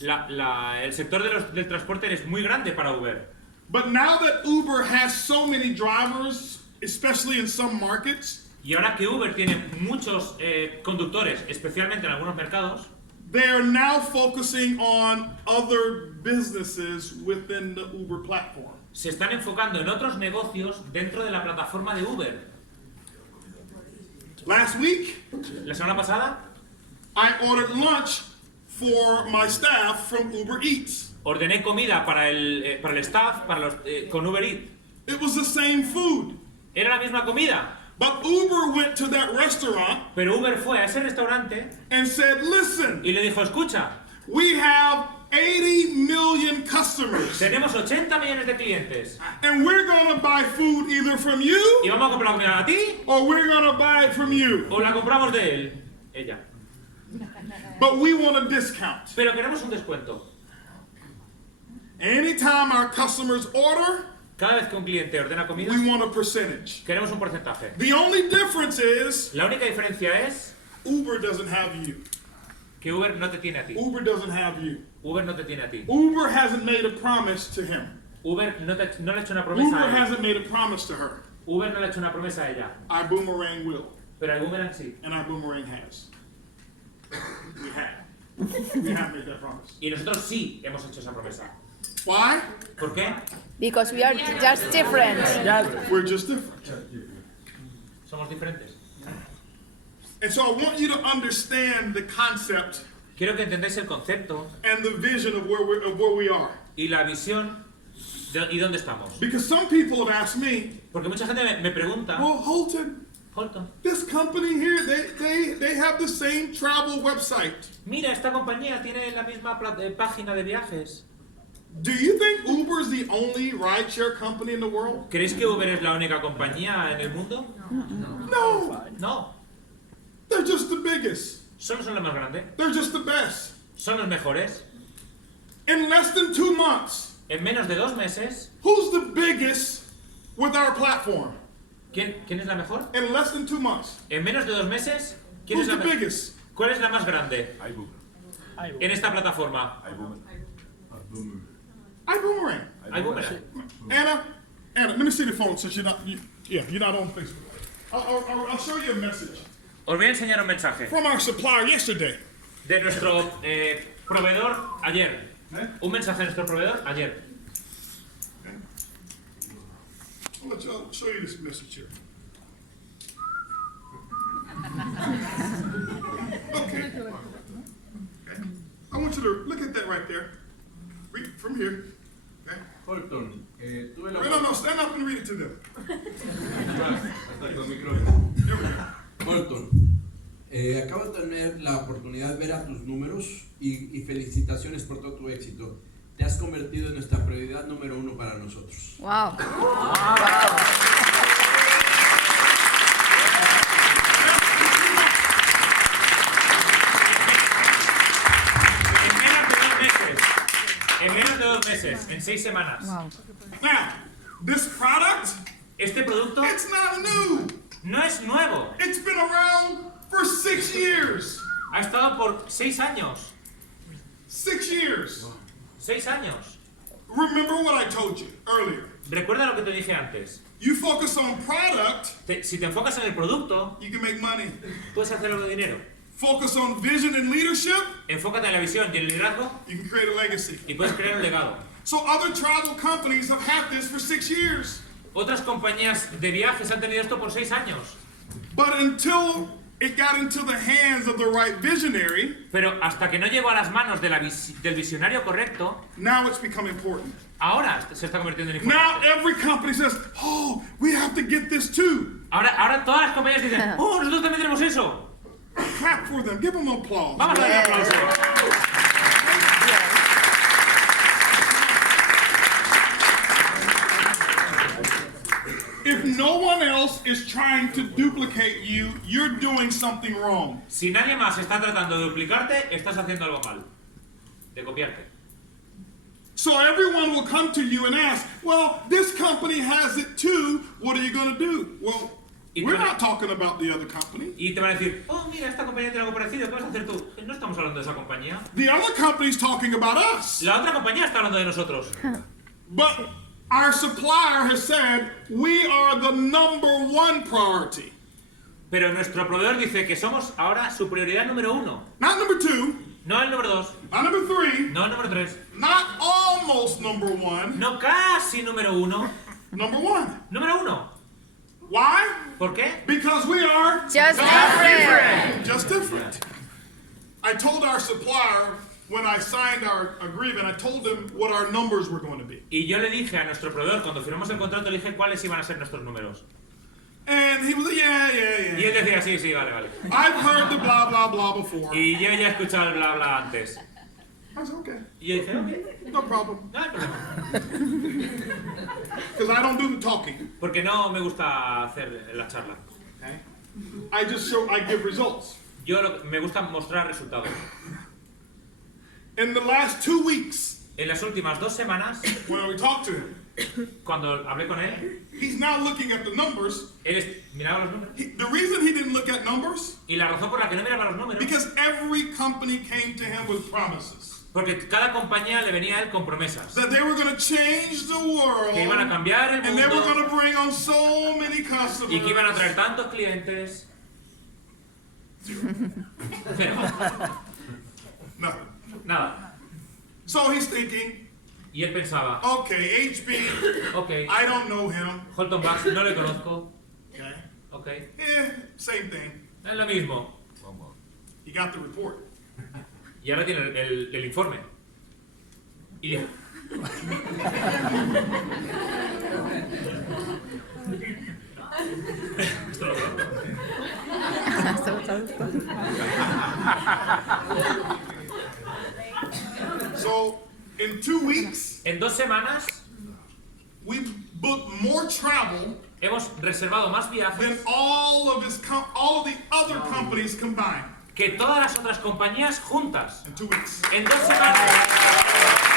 El sector del transporte es muy grande para Uber. But now that Uber has so many drivers, especially in some markets, Y ahora que Uber tiene muchos conductores, especialmente en algunos mercados, they are now focusing on other businesses within the Uber platform. se están enfocando en otros negocios dentro de la plataforma de Uber. Last week, La semana pasada I ordered lunch for my staff from Uber Eats. ordené comida para el staff con Uber Eats. It was the same food. Era la misma comida, But Uber went to that restaurant pero Uber fue a ese restaurante and said, listen, y le dijo, escucha, we have 80 million customers, tenemos 80 millones de clientes and we're going to buy food either from you y vamos a comprar la comida a ti or we're going to buy it from you. o la compramos de él, ella. But we want a discount. Pero queremos un descuento. Anytime our customers order, Cada vez que un cliente ordena comida, we want a percentage. queremos un porcentaje. The only difference is La única diferencia es Uber doesn't have you. que Uber no te tiene a ti. Uber doesn't have you. Uber no te tiene a ti. Uber hasn't made a promise to him. Uber no le ha hecho una promesa Uber a él. hasn't made a promise to her. Uber no le ha hecho una promesa a ella. iboomerang will, Pero el Boomerang sí. and iboomerang has. We have. We have made that promise. Y nosotros sí hemos hecho esa promesa. Why? ¿Por qué? Because we are just different. We're just different. Somos diferentes. And so I want you to understand the concept Quiero que entendáis el concepto and the vision of where we are. y la visión ¿Y dónde estamos? Because some people have asked me, Porque mucha gente me pregunta, well, Holton, this company here, they have the same travel website. mira, esta compañía tiene la misma página de viajes. Do you think Uber is the only rideshare company in the world? ¿Creéis que Uber es la única compañía en el mundo? No. No. They're just the biggest. Solo son los más grandes. They're just the best. Son los mejores. In less than 2 months, En menos de 2 meses, who's the biggest with our platform? ¿quién es la mejor? In less than 2 months, En menos de 2 meses, ¿quién who's es the la biggest? ¿Cuál es la más grande en esta plataforma? ibüümerang. ibüümerang. Anna, let me see the phone since you're not on Facebook. I'll show you a message Os voy a enseñar un mensaje from our supplier yesterday. de nuestro proveedor ayer. Un mensaje de nuestro proveedor ayer. I'll show you this message here. Okay. I want you to look at that right there. Read from here. Okay. Holton, tuve la No, stand up and read it to them. Hasta con micrófono. Here we go. Holton, acabo de tener la oportunidad de ver a tus números y felicitaciones por todo tu éxito. Te has convertido en nuestra prioridad número 1 para nosotros. Wow. En menos de 2 meses, en 6 semanas. Wow. Now, this product, Este producto it's not new. no es nuevo. It's been around for 6 years. Ha estado por 6 años. 6 years. 6 años. Remember what I told you earlier. Recuerda lo que te dije antes. You focus on product, Si te enfocas en el producto, you can make money. puedes hacer algo de dinero. Focus on vision and leadership, Enfócate en la visión y el liderazgo you can create a legacy. y puedes crear un legado. So other travel companies have had this for 6 years. Otras compañías de viajes han tenido esto por 6 años. But until it got into the hands of the right visionary, Pero hasta que no llegó a las manos de del visionario correcto, now it's become important. ahora se está convirtiendo en Now importante. every company says, oh, we have to get this too. Ahora todas las compañías dicen, ¡oh, nosotros también tenemos eso! Clap for them. Give them applause. Vamos a darle un aplauso. If no one else is trying to duplicate you, you're doing something wrong. Si nadie más está tratando de duplicarte, estás haciendo algo mal. De copiarte. So everyone will come to you and ask, well, this company has it too. What are you going to do? Well, we're not talking about the other company. Y te van a decir, oh, mira, esta compañía tiene algo parecido, ¿qué vas a hacer tú? No estamos hablando de esa compañía. The other company's talking about us. La otra compañía está hablando de nosotros. But our supplier has said we are the #1 priority. Pero nuestro proveedor dice que somos ahora su prioridad número 1. Not number 2, No el número 2, not number 3, no el número 3, not almost #1, no casi número 1, #1. número 1. Why? ¿Por qué? Because we are Just different. just different. I told our supplier when I signed our agreement, I told them what our numbers were going to be. Y yo le dije a nuestro proveedor, cuando firmamos el contrato, le dije cuáles iban a ser nuestros números. And he was like, yeah. Y él decía, sí, vale. I've heard the blah, blah, blah before. Y yo ya he escuchado el bla bla antes. I said, okay, Y yo dije, ok, no problem. no hay problema. Because I don't do the talking. Porque no me gusta hacer la charla. Okay? I give results. Me gusta mostrar resultados. In the last 2 weeks, En las últimas 2 semanas, when we talked to him, cuando hablé con él, he's now looking at the numbers. él miraba los números. The reason he didn't look at numbers, Y la razón por la que no miraba los números, because every company came to him with promises. porque cada compañía le venía a él con promesas. That they were going to change the world. Que iban a cambiar el And they were going mundo to bring on so many customers. y que iban a traer tantos clientes. Cero. No. Nada. So he's thinking, Y él pensaba, okay, HB, ok, I don't know him. Holton Buggs no le conozco. Okay. Ok, Same thing. es lo mismo. He got the report. Y ahora tiene el informe. Y dijo, So, in 2 weeks, En 2 semanas we've booked more travel hemos reservado más than viajes all of the other companies combined. que todas las otras compañías juntas. In 2 weeks. En 2 semanas.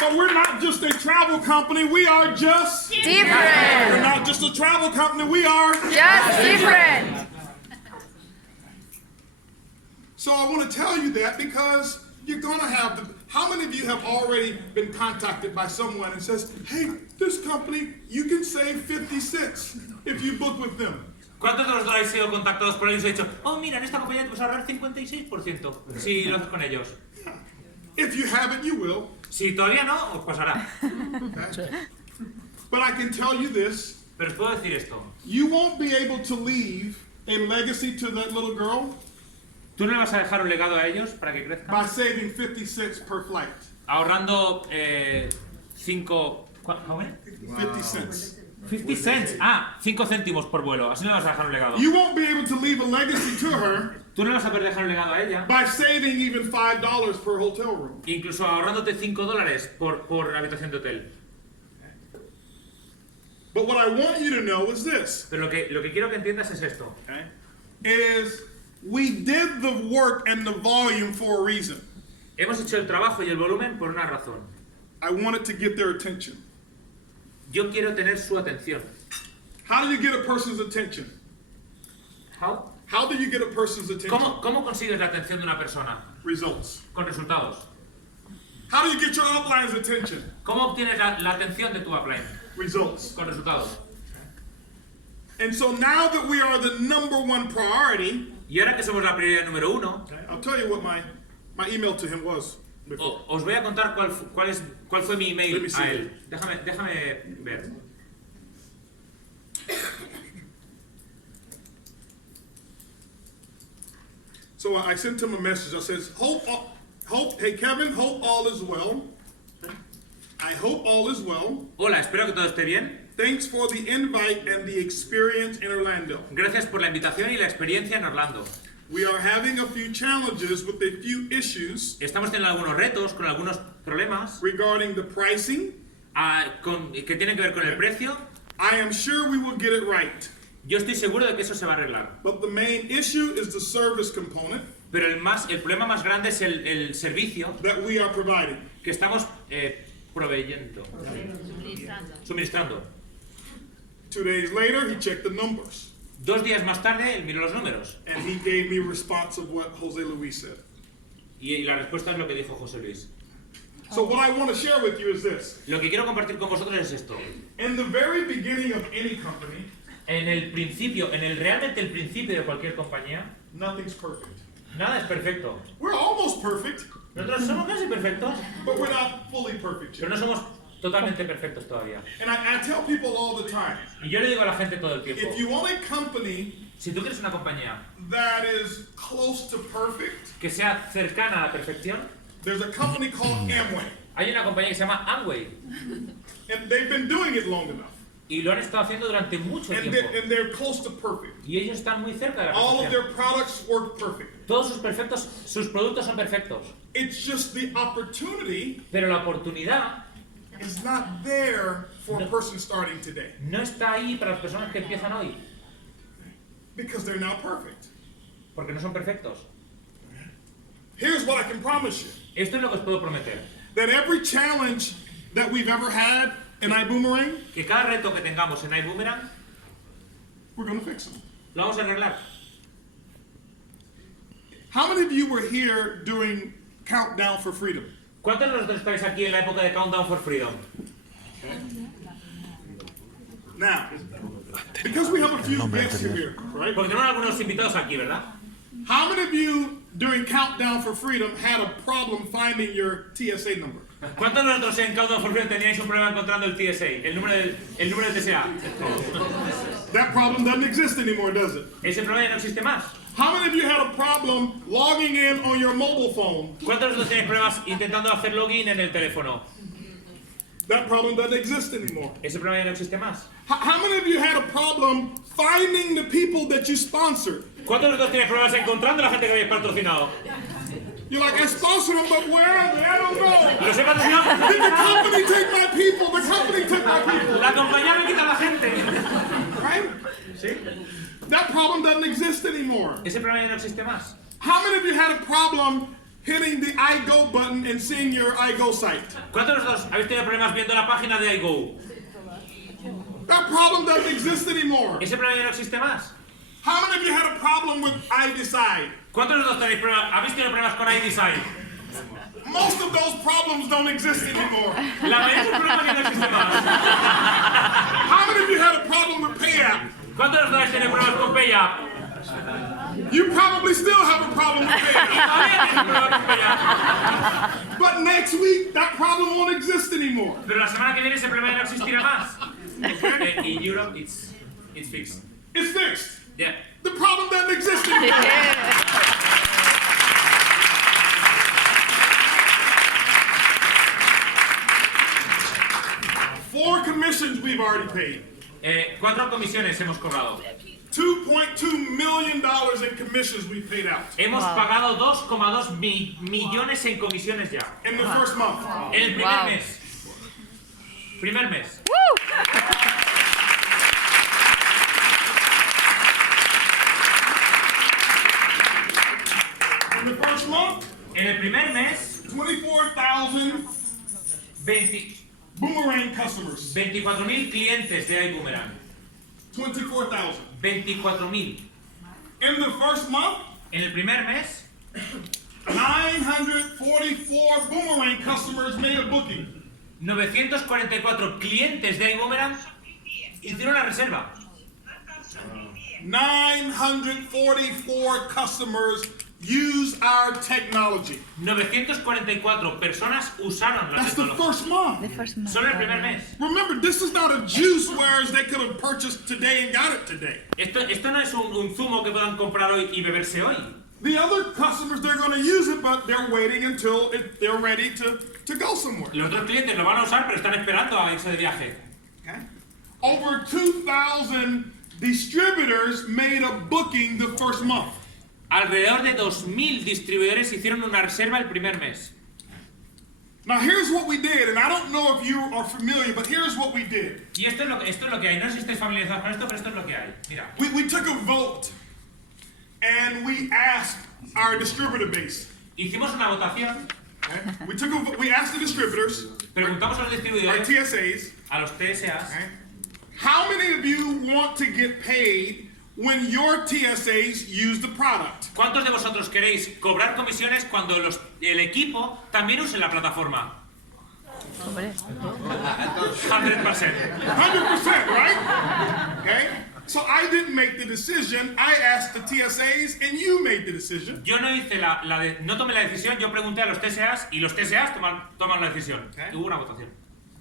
But we're not just a travel company, we are just We're Different. not just a travel company, we are. Just different. So I want to tell you that because you're going to have the. How many of you have already been contacted by someone and says, hey, this company, you can save 50 cents if you book with them? ¿Cuántos de vosotros habéis sido contactados por ellos y habéis dicho, oh mira, en esta compañía te puedes ahorrar 56% si lo haces con ellos? If you haven't, you will. Si todavía no, os pasará. Okay? But I can tell you this, Pero os puedo decir esto. you won't be able to leave a legacy to that little girl ¿Tú no le vas a dejar un legado a ellos para que by crezcan? saving 50 cents per flight. Ahorrando 5... ¿Cómo es? 50 cents. 50 cents. Ah, 5 céntimos por vuelo. Así no le vas a dejar un legado. You won't be able to leave a legacy to her Tú no le vas a poder dejar un legado a ella. by saving even $5 per hotel room. Incluso ahorrándote $5 por habitación de hotel. But what I want you to know is this, Pero lo que quiero que entiendas es esto. okay? Is we did the work and the volume for a reason. Hemos hecho el trabajo y el volumen por una razón. I wanted to get their attention. Yo quiero tener su atención. How do you get a person's attention? How? How do you get a person's attention? ¿Cómo consigues la atención de una persona? Results. Con resultados. How do you get your upline's attention? ¿Cómo obtienes la atención de tu upline? Results. Con resultados. And so now that we are the #1 priority, Y ahora que somos la prioridad número 1, I'll tell you what my email to him was before. os voy a contar cuál fue mi Let email me see a él. Déjame ver. So I sent him a message. I says, hey Kevin, hope all is well. I hope all is well. Hola, espero que todo esté bien. Thanks for the invite and the experience in Orlando. Gracias por la invitación y la experiencia en Orlando. We are having a few challenges with a few issues Estamos teniendo algunos retos con algunos problemas regarding the pricing. que tienen que ver con el precio. I am sure we will get it right. Yo estoy seguro de que eso se va a arreglar. But the main issue is the service component Pero el problema más grande es el servicio that we are providing. que estamos proveyendo, suministrando. 2 days later, he checked the numbers. 2 días más tarde, él miró los números. And he gave me a response of what Jose Luis said. Y la respuesta es lo que dijo José Luis. So what I want to share with you is this. Lo que quiero compartir con vosotros es esto. In the very beginning of any company, Realmente el principio de cualquier compañía, nothing's perfect. nada es perfecto. We're almost perfect, Nosotros somos casi perfectos, but we're not fully perfect pero yet. no somos totalmente perfectos todavía. And I tell people all the time, Y yo le digo a la gente todo el tiempo, if you want a company si tú quieres una compañía that is close to perfect, que sea cercana a la perfección, there's a company called Amway. hay una compañía que se llama Amway. And they've been doing it long enough. Y lo han estado haciendo durante mucho tiempo. And they're close to perfect. Y ellos están muy cerca de la All of perfección. their products work perfect. Todos sus productos son perfectos. It's just the opportunity Pero la oportunidad is not there for a person starting today. no está ahí para las personas que empiezan hoy. Because they're not perfect. Porque no son perfectos. Here's what I can promise you. Esto es lo que os puedo prometer. That every challenge that we've ever had in ibüümerang, Que cada reto que tengamos en ibüümerang, we're going to fix them. lo vamos a arreglar. How many of you were here during Countdown for Freedom? ¿Cuántos de vosotros estáis aquí en la época de Countdown for Freedom? Now, because we have a few guests here, right? Porque tenemos algunos invitados aquí, ¿verdad? How many of you during Countdown for Freedom had a problem finding your TSA number? ¿Cuántos de nosotros en Countdown for Freedom teníais un problema encontrando el TSA, el número del TSA? That problem doesn't exist anymore, does it? Ese problema ya no existe más. How many of you had a problem logging in on your mobile phone? ¿Cuántos de vosotros tenéis problemas intentando hacer login en el teléfono? That problem doesn't exist anymore. Ese problema ya no existe más. How many of you had a problem finding the people that you sponsored? ¿Cuántos de vosotros tenéis problemas encontrando a la gente que habéis patrocinado? You're like, I sponsored them, but where are they? I don't know. ¿Los he patrocinado? Did the company take my people? The company took my people. La compañía me quita a la gente. Right? ¿Sí? That problem doesn't exist anymore. Ese problema ya no existe más. How many of you had a problem hitting the I Go button and seeing your I Go site? ¿Cuántos de vosotros habéis tenido problemas viendo la página de iGo? That problem doesn't exist anymore. Ese problema ya no existe más. How many of you had a problem with I Decide? ¿Cuántos de vosotros tenéis problemas? ¿Habéis tenido problemas con iDesign? Most of those problems don't exist anymore. La mayoría de los problemas ya no existe más. How many of you had a problem with PayApp? ¿Cuántos de vosotros habéis tenido problemas con PayApp? You probably still have a problem with PayApp. Todavía tenéis problemas con PayApp. But next week, that problem won't exist anymore. Pero la semana que viene ese problema ya no existirá más. In Europe, it's fixed. It's fixed. Yeah. The problem doesn't exist anymore. Four commissions we've already paid. 4 comisiones hemos cobrado. $2.2 million in commissions we paid out Hemos pagado 2,2 millones en comisiones ya. in the first month. En el primer mes. Primer mes. In the first month, En el primer mes, 24,000 boomerang customers. 24.000 clientes de ibüümerang. 24,000. 24.000. In the first month, En el primer mes, 944 boomerang customers made a booking. 944 clientes de ibüümerang hicieron la reserva. 944 customers use our technology. 944 personas usaron la That's the tecnología. first month. Solo el primer mes. Remember, this is not a juice whereas they could have purchased today and got it today. Esto no es un zumo que puedan comprar hoy y beberse hoy. The other customers, they're going to use it, but they're waiting until they're ready to go somewhere. Los otros clientes lo van a usar, pero están esperando a irse de viaje. Okay? Over 2,000 distributors made a booking the first month. Alrededor de 2.000 distribuidores hicieron una reserva el primer mes. Now here's what we did, and I don't know if you are familiar, but here's what we did. Y esto es lo que hay. No sé si estáis familiarizados con esto, pero esto es lo que hay. Mira. We took a vote, and we asked our distributor base. Hicimos una votación. Okay? We asked the distributors, Preguntamos a los our distribuidores, TSAs, a los TSAs, okay? How many of you want to get paid when your TSAs use the product? ¿cuántos de vosotros queréis cobrar comisiones cuando el equipo también use la plataforma? 100%. 100%, right? Okay? So I didn't make the decision. I asked the TSAs, and you made the decision. Yo no hice no tomé la decisión, yo pregunté a los TSAs y los TSAs toman la decisión. Okay. Hubo una votación.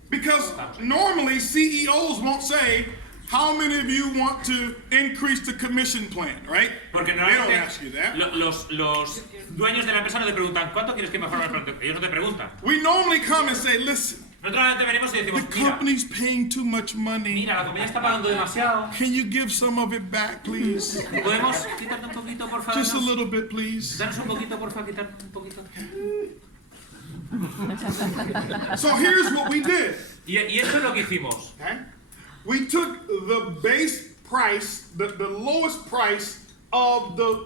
Because normally CEOs won't say, how many of you want to increase the commission plan, right? Porque They don't normalmente ask you that. los dueños de la empresa no te preguntan ¿cuánto quieres que mejore el producto? Ellos no te preguntan. We normally come and say, listen, Nosotros normalmente venimos y the decimos, mira, company's paying too much money. la compañía está pagando demasiado. Can you give some of it back, please? ¿Podemos quitarte un poquito, por favor? Just a little bit, please. Danos un poquito, por favor, quitarte un poquito. So here's what we did. Y esto es lo que hicimos. Okay? We took the base price, the lowest price of the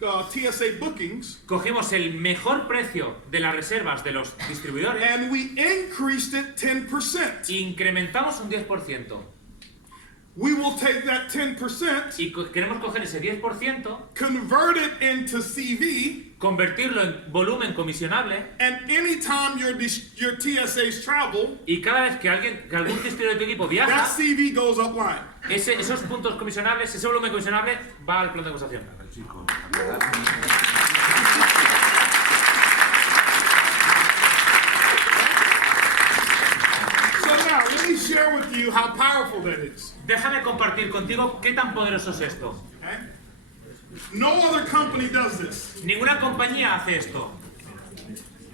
TSA bookings, Cogimos el mejor precio de las reservas de los distribuidores and we increased it 10%. e incrementamos un 10%. we will take that 10%, y queremos coger ese 10%, convert it into CV, convertirlo en volumen comisionable, and anytime your TSAs travel, y cada vez que algún distribuidor de tu equipo that viaja, CV goes upline. esos puntos comisionables, ese volumen comisionable va al plan de negociación. So now, let me share with you how powerful that is. Déjame compartir contigo qué tan poderoso es esto. Okay? No other company does this. Ninguna compañía hace esto.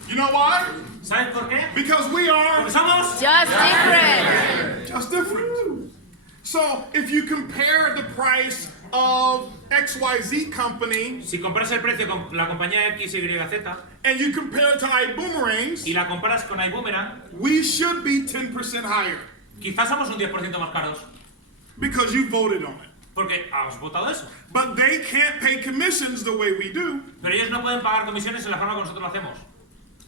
You know why? ¿Sabes por qué? Because we are Porque somos Just different. just different. So if you compare the price of XYZ company Si comparas el precio con la compañía XYZ and you compare it to iBoomerangs, y la comparas con ibüümerang, we should be 10% higher quizás somos un 10% más caros. because you voted on it. Porque has votado eso. But they can't pay commissions the way we do. Pero ellos no pueden pagar comisiones en la forma que nosotros lo hacemos.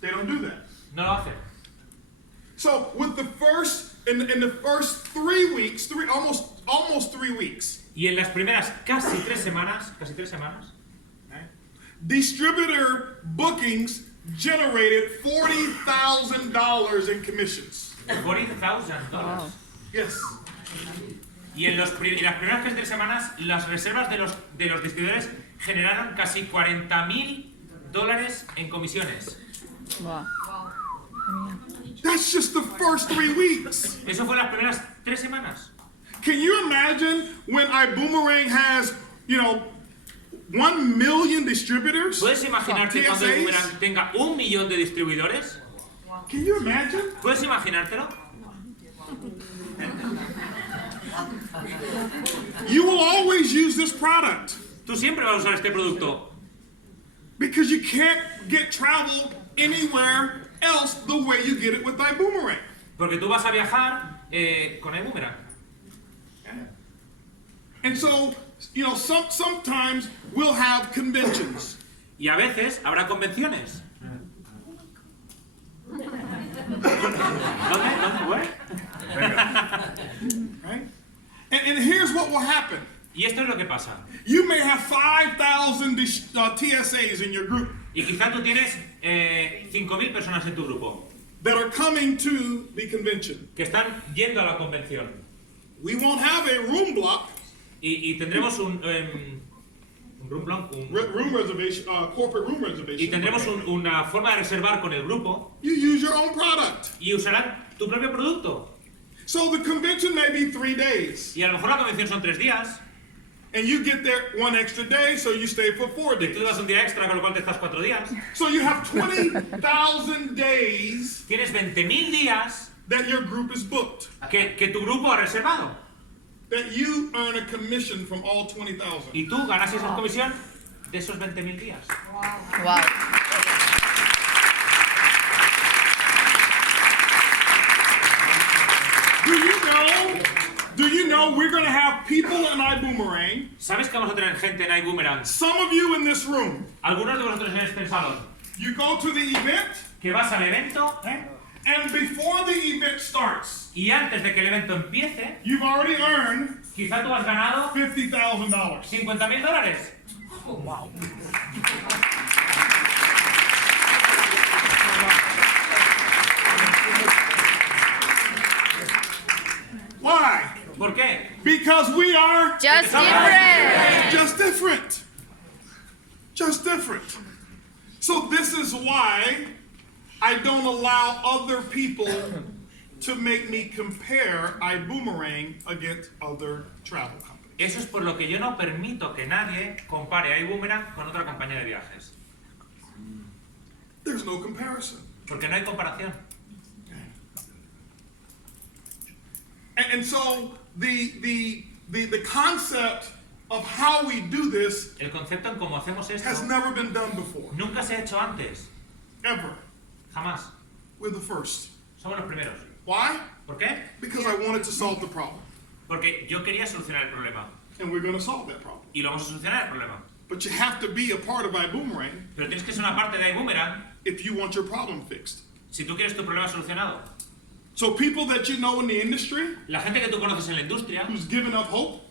They don't do that. No lo hacen. So with the first in the first 3 weeks, almost 3 weeks, Y en las primeras casi tres semanas, distributor bookings generated $40,000 in commissions. $40,000. Yes. Y en las primeras casi 3 semanas, las reservas de los distribuidores generaron casi $40,000 en comisiones. Wow. That's just the first 3 weeks. Eso fue las primeras 3 semanas. Can you imagine when iBoomerang has, 1 million distributors? ¿Puedes imaginarte cuando TSAs? ibüümerang tenga 1 millón de distribuidores? Can you imagine? ¿Puedes imaginártelo? You will always use this product Tú siempre vas a usar este producto because you can't get travel anywhere else the way you get it with iBoomerang. porque tú vas a viajar con ibüümerang. And so, sometimes we'll have conventions. Y a veces habrá convenciones. ¿Dónde? Where? Right? And here's what will happen. Y esto es lo que pasa. You may have 5,000 TSAs in your group Y quizá tú tienes 5.000 personas en tu grupo that are coming to the convention. que están yendo a la convención. We won't have a room block, Y tendremos un room block, room reservation, corporate room reservation. y tendremos una forma de reservar con el grupo You use your own product. y usarán tu propio producto. So the convention may be 3 days, Y a lo mejor la convención son 3 días and you get there 1 extra day, so you stay for 4 y tú te days. vas un día extra, con lo cual te estás 4 días. So you have 20,000 days Tienes 20.000 días that your group is booked, que tu grupo ha reservado. that you earn a commission from all 20,000. Y tú ganas esa comisión de esos 20.000 días. Wow. Do you know we're going to have people in iBoomerang, ¿Sabes que vamos a tener gente en ibüümerang? some of you in this room, Algunos de vosotros en este salón, you go to the event, que vas al evento and before the event starts, y antes de que el evento empiece, you've already earned quizá tú has ganado $50,000. $50.000. Why? ¿Por qué? Because we are Just different. just different. Just different. So this is why I don't allow other people to make me compare iBoomerang against other travel companies. Eso es por lo que yo no permito que nadie compare a ibüümerang con otra compañía de viajes. There's no comparison. Porque no hay comparación. And so the concept of how we do this El concepto en cómo hacemos esto has never been done before. nunca se ha hecho antes. Ever. Jamás. We're the first. Somos los primeros. Why? ¿Por qué? Because I wanted to solve the problem. Porque yo quería solucionar el problema. And we're going to solve that problem. Y lo vamos a solucionar el problema. But you have to be a part of iBoomerang Pero tienes que ser una parte de ibüümerang if you want your problem fixed. si tú quieres tu problema solucionado. So people that you know in the industry La gente que tú conoces en la industria, who's given up hope,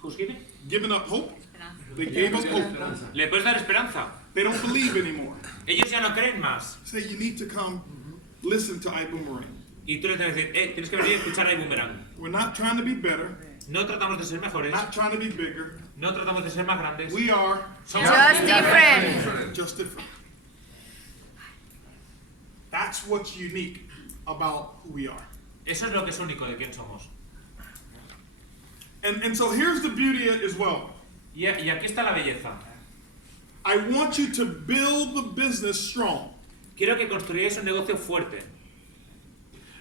who's giving? given up hope, Esperanza. they gave up hope. Le puedes dar esperanza. They don't believe anymore. Ellos ya no creen más. Say you need to come listen to ibüümerang. Y tú le tienes que decir, tienes que venir a escuchar a ibüümerang. We're not trying to be better, No tratamos de ser mejores, not trying to be bigger. no tratamos de ser más grandes. We are Somos Just different. just different. That's what's unique about who we are. Eso es lo que es único de quién somos. And so here's the beauty as well. Y aquí está la belleza. I want you to build the business strong. Quiero que construyáis un negocio fuerte.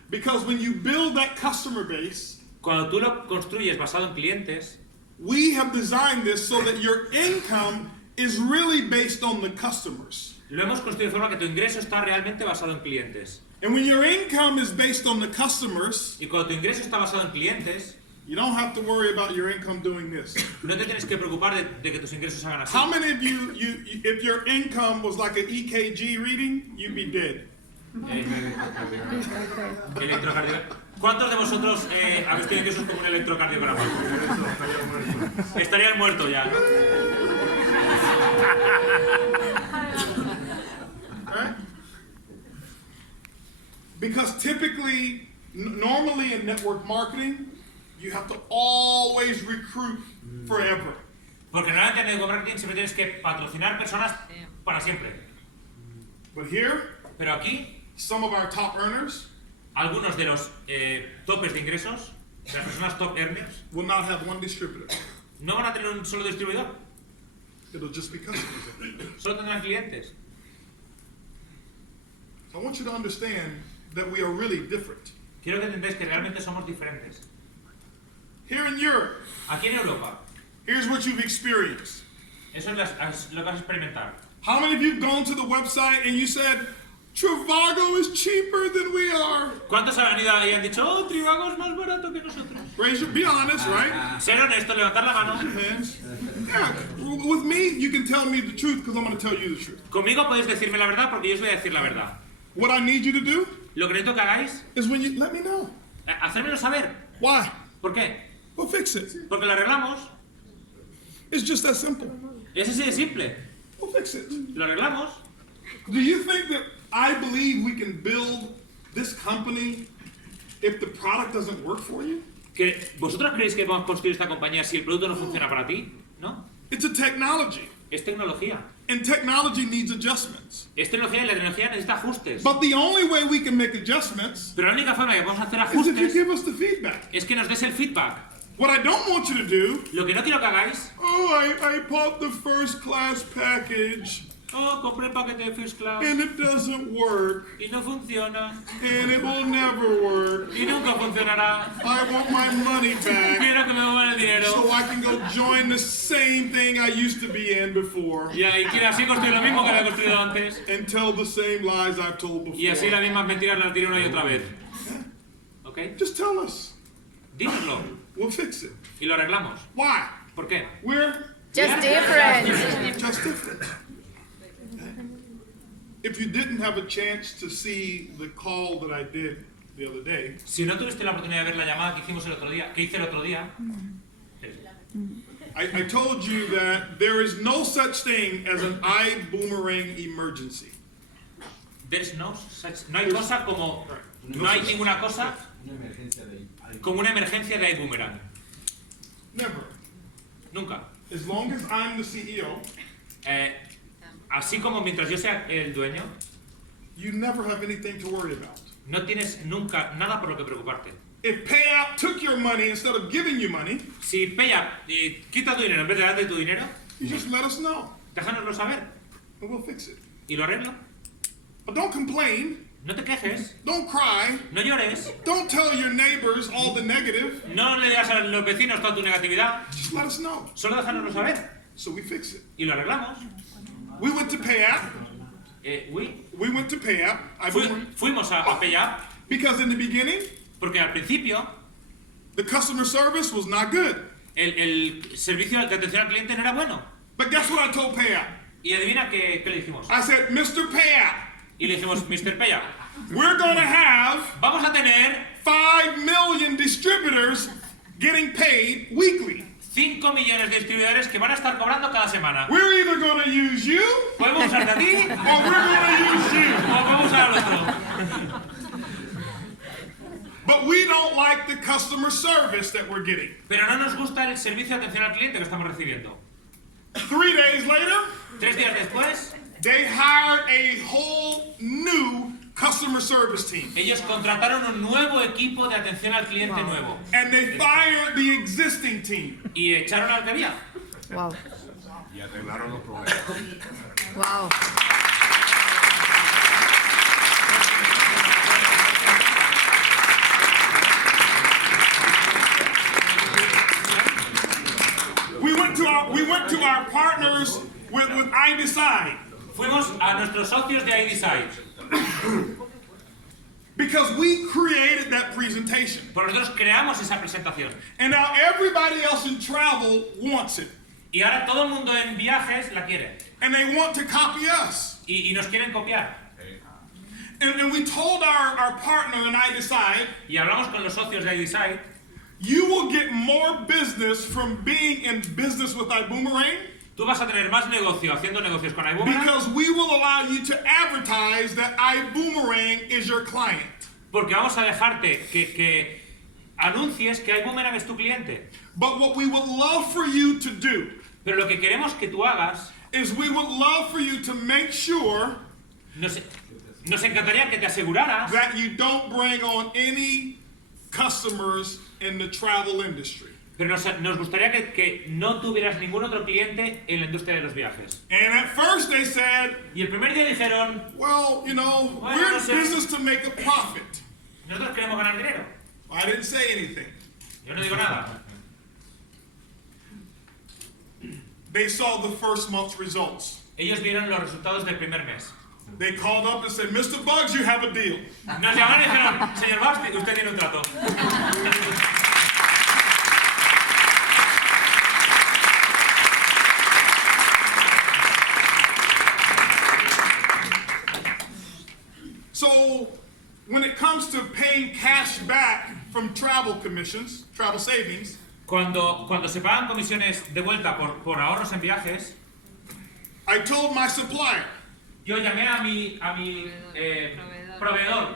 Because when you build that customer base, Cuando tú lo construyes basado en clientes, we have designed this so that your income is really based on the customers. lo hemos construido de forma que tu ingreso está realmente basado en clientes. And when your income is based on the customers, Y cuando tu ingreso está basado en clientes, you don't have to worry about your income doing this. no te tienes que preocupar de que tus ingresos hagan así. How many of you, if your income was like an EKG reading, you'd be dead? Electrocardio. ¿Cuántos de vosotros habéis tenido ingresos como un electrocardiograma? Estarían muertos ya. Right? Because typically, normally in network marketing, you have to always recruit forever. Porque normalmente en el marketing siempre tienes que patrocinar personas para siempre. But here, Pero aquí, some of our top earners algunos de los topes de ingresos, de las personas top earners, will not have one distributor. no van a tener un solo distribuidor, It'll just be customers. solo tendrán clientes. So I want you to understand that we are really different. Quiero que entendáis que realmente somos diferentes. Here in Europe, Aquí en Europa, here's what you've experienced. eso es lo que vas a experimentar. How many of you have gone to the website and you said, Trivago is cheaper than we are? ¿Cuántos han venido y han dicho, oh, Trivago es más barato que nosotros? Raise your, be honest, right? Ser honesto, levantar la mano. Hands. Yeah, with me, you can tell me the truth because I'm going to tell you the truth. Conmigo podéis decirme la verdad porque yo os voy a decir la verdad. What I need you to do Lo que necesito que hagáis, is when you let me know. hacérmelo saber. Why? ¿Por qué? We'll fix it. Porque lo arreglamos. It's just that simple. Es así de simple. We'll fix it. Lo arreglamos. Do you think that I believe we can build this company if the product doesn't work for you? ¿Vosotros creéis que podemos construir esta compañía si el producto no funciona para ti? ¿No? It's a technology, Es tecnología. and technology needs adjustments. Es tecnología y la tecnología necesita ajustes. But the only way we can make adjustments Pero la única forma que podemos hacer is if you ajustes give us the feedback. es que nos des el feedback. What I don't want you to do, Lo que no quiero que hagáis, I bought the first class package oh, compré el paquete de First Class and it doesn't work y no funciona and it will never work. y nunca funcionará. I want my money back Quiero que me devuelvan el dinero. so I can go join the same thing I used to be in before Y quiero así construir lo mismo que había construido antes. and tell the same lies I've told Y así before. las mismas mentiras las diré una y otra vez. ¿Ok? Just tell us. Dínoslo We'll fix it. y lo arreglamos. Why? ¿Por qué? We're Just different. just different. If you didn't have a chance to see the call that I did the other day, Si no tuviste la oportunidad de ver la llamada que hicimos el otro día, que hice el otro día, I told you that there is no such thing as an ibüümerang emergency. there's no hay cosa como, no hay ninguna cosa Una emergencia de como una emergencia de ibüümerang. Never. Nunca. As long as I'm the CEO, Así como mientras yo sea el dueño, you never have anything to worry about. no tienes nunca nada por lo que preocuparte. If payout took your money instead of giving you money, Si Peña quita tu dinero en vez de darte tu dinero, you just let us know déjanoslo saber and we'll fix it. y lo arreglo. But don't complain, No te quejes, don't cry, no llores, don't tell your neighbors all the negative, no le digas a los vecinos toda tu negatividad, just let us know. solo déjanoslo saber So we fix it. y lo arreglamos. We went to payout. We went to payout. Fuimos a Peña Because in the beginning, porque al principio the customer service was not good. el servicio de atención al cliente no era bueno. But guess what I told payout? Y adivina qué le dijimos. I said, Mr. Payout, Y le dijimos, Mr. Peña, we're going to have Vamos a tener 5 million distributors getting paid weekly. 5 millones de distribuidores que van a estar cobrando cada semana. We're either going to use you Podemos usarte a ti or we're going to use you. o podemos usar al otro. But we don't like the customer service that we're getting. Pero no nos gusta el servicio de atención al cliente que estamos recibiendo. 3 days later, 3 días después, they hired a whole new customer service team. ellos contrataron un nuevo equipo de atención al cliente nuevo. And they fired the existing team. Y echaron al que había. Wow. Y arreglaron los problemas. Wow. We went to our partners with iDecide. Fuimos a nuestros socios de iDecide. Because we created that presentation. Porque nosotros creamos esa presentación. And now everybody else in travel wants it. Y ahora todo el mundo en viajes la quiere. And they want to copy us. Y nos quieren copiar. And we told our partner in iDecide, Y hablamos con los socios de iDecide. you will get more business from being in business with ibüümerang. Tú vas a tener más negocio haciendo negocios con ibüümerang. Because we will allow you to advertise that ibüümerang is your client. Porque vamos a dejarte que anuncies que ibüümerang es tu cliente. But what we would love for you to do Pero lo que queremos que tú hagas, is we would love for you to make sure nos encantaría que te aseguraras that you don't bring on any customers in the travel industry. pero nos gustaría que no tuvieras ningún otro cliente en la industria de los viajes. And at first they said, Y el primer día dijeron, well, you know, Bueno, we're no in sé. business to make a profit. nosotros queremos ganar dinero. I didn't say anything. Yo no digo nada. They saw the first month's results. Ellos vieron los resultados del primer mes. They called up and said, Mr. Buggs, you have a deal. Nos llamaron y dijeron, señor Buggs, usted tiene un trato. So when it comes to paying cash back from travel commissions, travel savings, Cuando se pagan comisiones de vuelta por ahorros en viajes, I told my supplier, yo llamé a mi proveedor.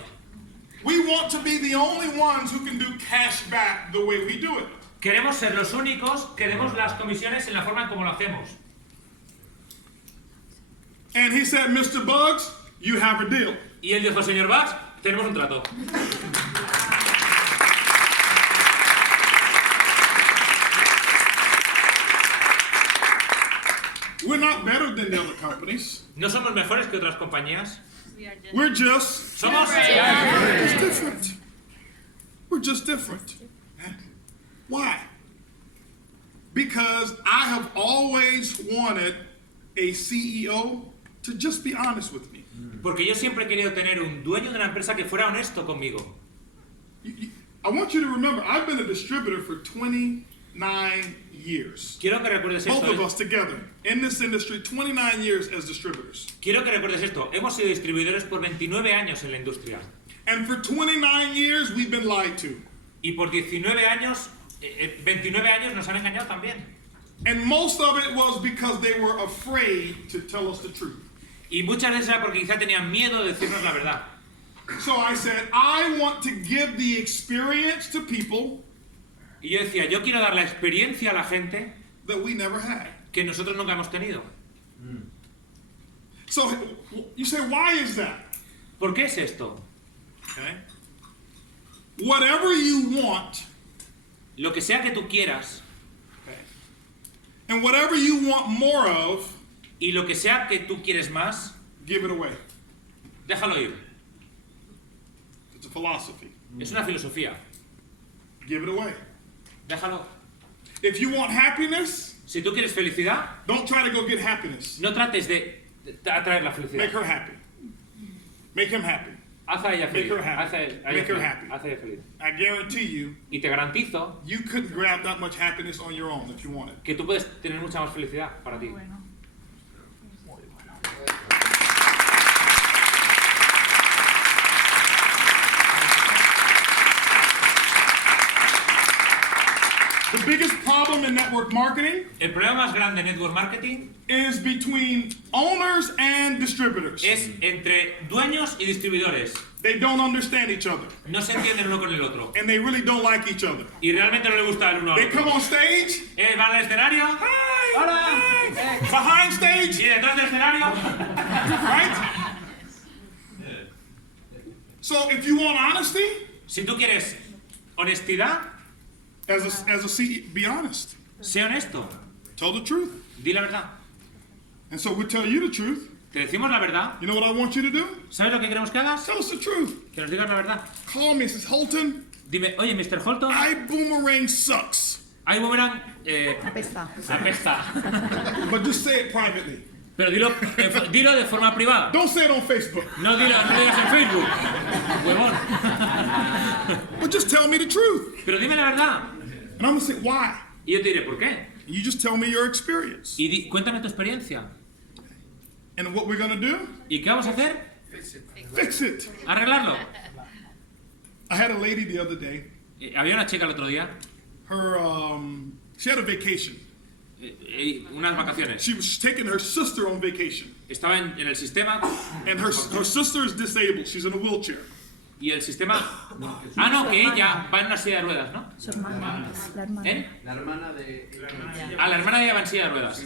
we want to be the only ones who can do cash back the way we do it. Queremos ser los únicos que demos las comisiones en la forma en como lo hacemos. And he said, Mr. Buggs, you have a deal. Y él dijo, señor Buggs, tenemos un trato. We're not better than the other companies. No somos mejores que otras compañías. We are just We're just Somos different. We're just different. Why? Because I have always wanted a CEO to just be honest with me. Porque yo siempre he querido tener un dueño de una empresa que fuera honesto conmigo. I want you to remember, I've been a distributor for 29 years. Quiero que recuerdes Both of esto. us together in this industry, 29 years as distributors. Quiero que recuerdes esto. Hemos sido distribuidores por 29 años en la industria. And for 29 years, we've been lied to. Y por 29 años nos han engañado también. And most of it was because they were afraid to tell us the truth. Y muchas veces era porque quizá tenían miedo de decirnos la verdad. So I said, I want to give the experience to people Y yo decía, yo quiero dar la experiencia a la gente that we never had. que nosotros nunca hemos tenido. So you say, why is that? ¿Por qué es esto? Okay. Whatever you want, Lo que sea que tú quieras okay, and whatever you want more of, y lo que sea que tú quieres más, give it away. déjalo ir. It's a philosophy. Es una filosofía. Give it away. Déjalo. If you want happiness, Si tú quieres felicidad, don't try to go get happiness. no trates de atraer la Make felicidad. her happy. Make him happy. Haz a ella Make feliz. her happy. Haz a ella Make her feliz. happy. Haz a ella feliz. I guarantee you, Y te garantizo you couldn't grab that much happiness on your own if you wanted. que tú puedes tener mucha más felicidad para ti. bueno. problem in network marketing El problema más grande en network marketing is between owners and distributors. es entre dueños y distribuidores. They don't understand each other, No se entienden uno con el otro. and they really don't like each other. Y realmente no le gusta el uno al They otro. come on stage, Van al escenario. hi, Hola. hi, behind Y stage, detrás del escenario. right? So if you want honesty, Si tú quieres honestidad, as a CEO, be honest. sé honesto. Tell the truth. Di la verdad. And so we tell you the truth. Te decimos la verdad. You know what I want you to do? ¿Sabes lo que queremos que hagas? Tell us the truth. Que nos digas la verdad. Call me and says, Holton, Dime, oye, Mr. Holton, ibüümerang sucks. ibüümerang Apesta. apesta. But just say it privately. Pero dilo de forma privada. Don't say it on Facebook. No digas en Facebook. Huevón. But just tell me the truth. Pero dime la verdad. And I'm going to say, why? Y yo te diré, ¿por qué? You just tell me your experience. Y cuéntame tu experiencia. And what we're going to do? ¿Y qué vamos a hacer? Fix it. Arreglarlo. I had a lady the other day. Había una chica el otro día, She had a vacation. unas vacaciones. She was taking her sister on vacation. Estaba en el sistema And her sister is disabled. She's in a wheelchair. y el sistema... Ah, no, que ella va en una silla de ruedas, ¿no? Su hermana. La hermana. ¿Eh? La hermana de... Ah, la hermana de ella va en silla de ruedas.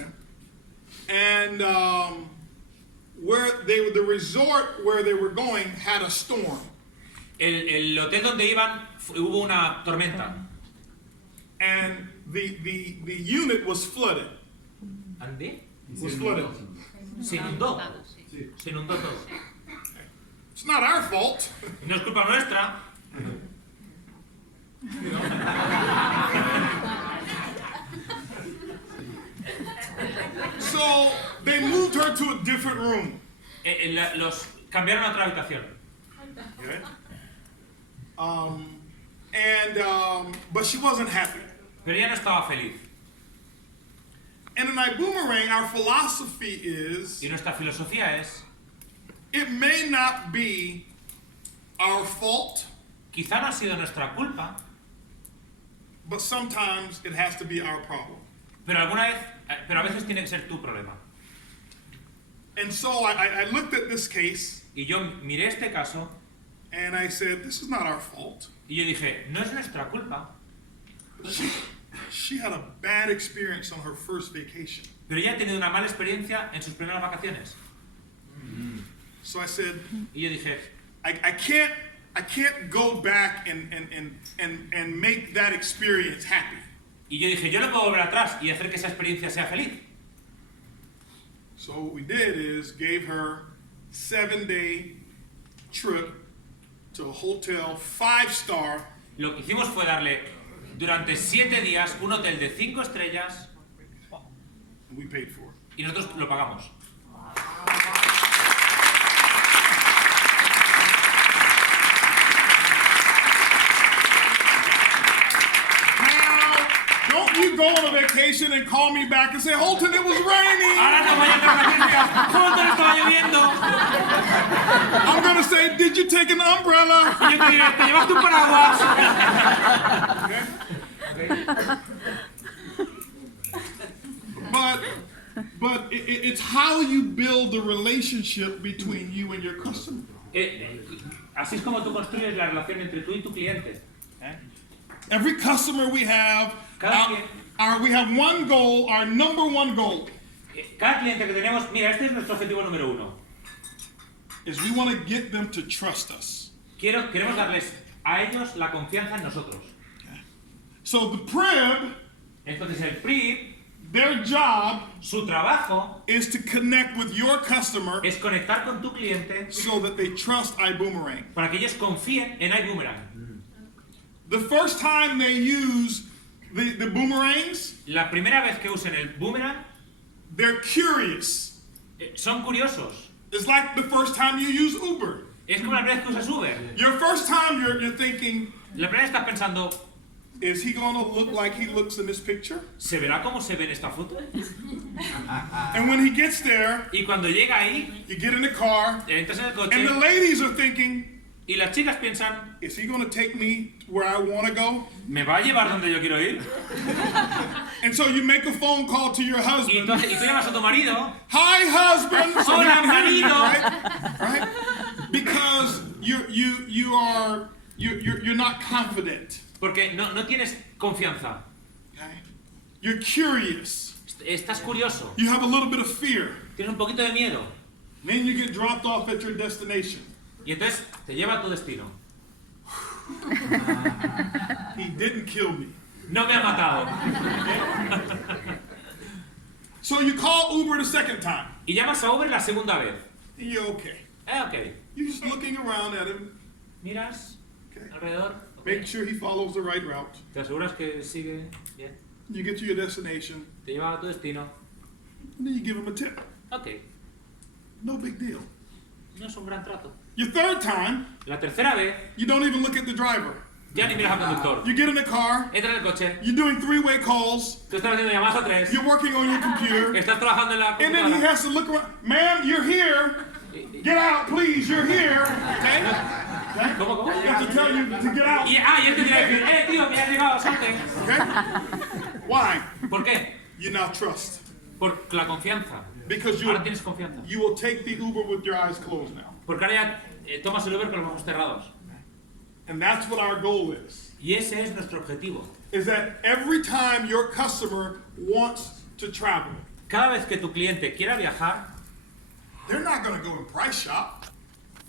And the resort where they were going had a storm. El hotel donde iban hubo una tormenta. And the unit was flooded. ¿Andí? Was flooded. Se inundó. Se inundó todo. It's not our fault. No es culpa nuestra. So they moved her to a different room. Los cambiaron a otra habitación. But she wasn't happy. Pero ella no estaba feliz. And in ibüümerang, our philosophy is Y nuestra filosofía es, it may not be our fault, quizá no ha sido nuestra culpa, but sometimes it has to be our problem. pero a veces tiene que ser tu problema. And so I looked at this case Y yo miré este caso and I said, this is not our fault. y yo dije, no es nuestra culpa, She had a bad experience on her first vacation. pero ella ha tenido una mala experiencia en sus primeras vacaciones. So I said, Y yo dije, I can't go back and make that experience happy. y yo dije, yo no puedo volver atrás y hacer que esa experiencia sea feliz. So what we did is gave her 7-day trip to a hotel 5-star. Lo que hicimos fue darle durante 7 días un hotel de 5 estrellas And we paid for it. y nosotros lo pagamos. Don't you go on a vacation and call me back and say, Holton, it was raining. Ahora no vayas a vacaciones, ¡Holton, estaba lloviendo! I'm going to say, did you take an umbrella? Y yo te diré, ¿te llevas tu paraguas? But it's how you build the relationship between you and your customer. Así es como tú construyes la relación entre tú y tu cliente. Every customer we have, we have one goal, our number one goal. Cada cliente que tenemos, mira, este es nuestro objetivo número 1. Is we want to get them to trust us. Queremos darles a ellos la confianza en nosotros. So the PRIB, Entonces el PRIB, their job su trabajo is to connect with your customer es conectar con tu cliente so that they trust ibüümerang. para que ellos confíen en ibüümerang. The first time they use the boomerangs, La primera vez que usen el boomerang, they're curious. son curiosos. It's like the first time you use Uber. Es como la primera vez que usas Uber. Your first time you're thinking, La primera vez estás pensando, is he gonna look like he looks in this picture? ¿se verá cómo se ve en esta foto? And when he gets there, Y cuando llega ahí, you get in the car, entras en el coche and the ladies are thinking, y las chicas piensan, is he gonna take me where I wanna go? ¿me va a llevar donde yo quiero ir? And so you make a phone call to your Y husband. tú llamas a tu marido. Hi, husband. So Hola, you can hear you, marido. right? Because you're not confident. Porque no tienes confianza. Okay? You're curious. Estás curioso. You have a little bit of fear. Tienes un poquito de miedo. Then you get dropped off at your destination. Y entonces te lleva a tu destino. He didn't kill me. No me ha matado. So you call Uber the second time. Y llamas a Uber la segunda vez. And you're okay. Ok. You're just looking around at him. Miras Okay. alrededor. Make sure he follows the right route. Te aseguras que sigue bien. You get to your destination. Te lleva a tu destino. And then you give him a tip. Ok. No big deal. No es un gran trato. Your third time, La tercera vez, you don't even look at the driver. ya ni miras al conductor. You get in the car. Entra en el coche. You're doing three-way calls. Tú estás haciendo llamadas a tres. You're working on your computer. Estás trabajando en la And then he computadora. has to look around. Ma'am, you're here. Get out, please. You're here. Okay? ¿Cómo? You have to tell you to get out. Y él te dirá decir, tío, me has llegado, salte. Okay? Why? ¿Por qué? You now trust. Por la confianza. Because Ahora tienes confianza. you will take the Uber with your eyes closed now. Porque ahora ya tomas el Uber con los ojos cerrados. And that's what our goal is. Y ese es nuestro objetivo. Is that every time your customer wants to travel, Cada vez que tu cliente quiera viajar, they're not going to go and price shop.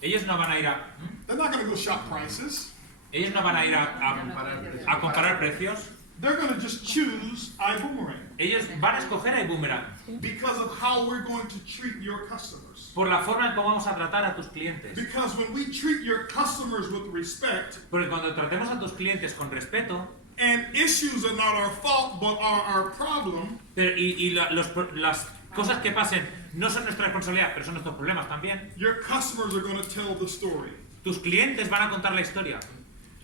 ellos no van a ir a... They're not going to go shop prices. Ellos no van a ir a comparar precios. They're going to just choose ibüümerang Ellos van a escoger a ibüümerang because of how we're going to treat your customers. por la forma en cómo vamos a tratar a tus clientes. Because when we treat your customers with respect, Porque cuando tratemos a tus clientes con respeto, and issues are not our fault but are our problem, las cosas que pasen no son nuestra responsabilidad, pero son nuestros problemas también, your customers are going to tell the story. tus clientes van a contar la historia.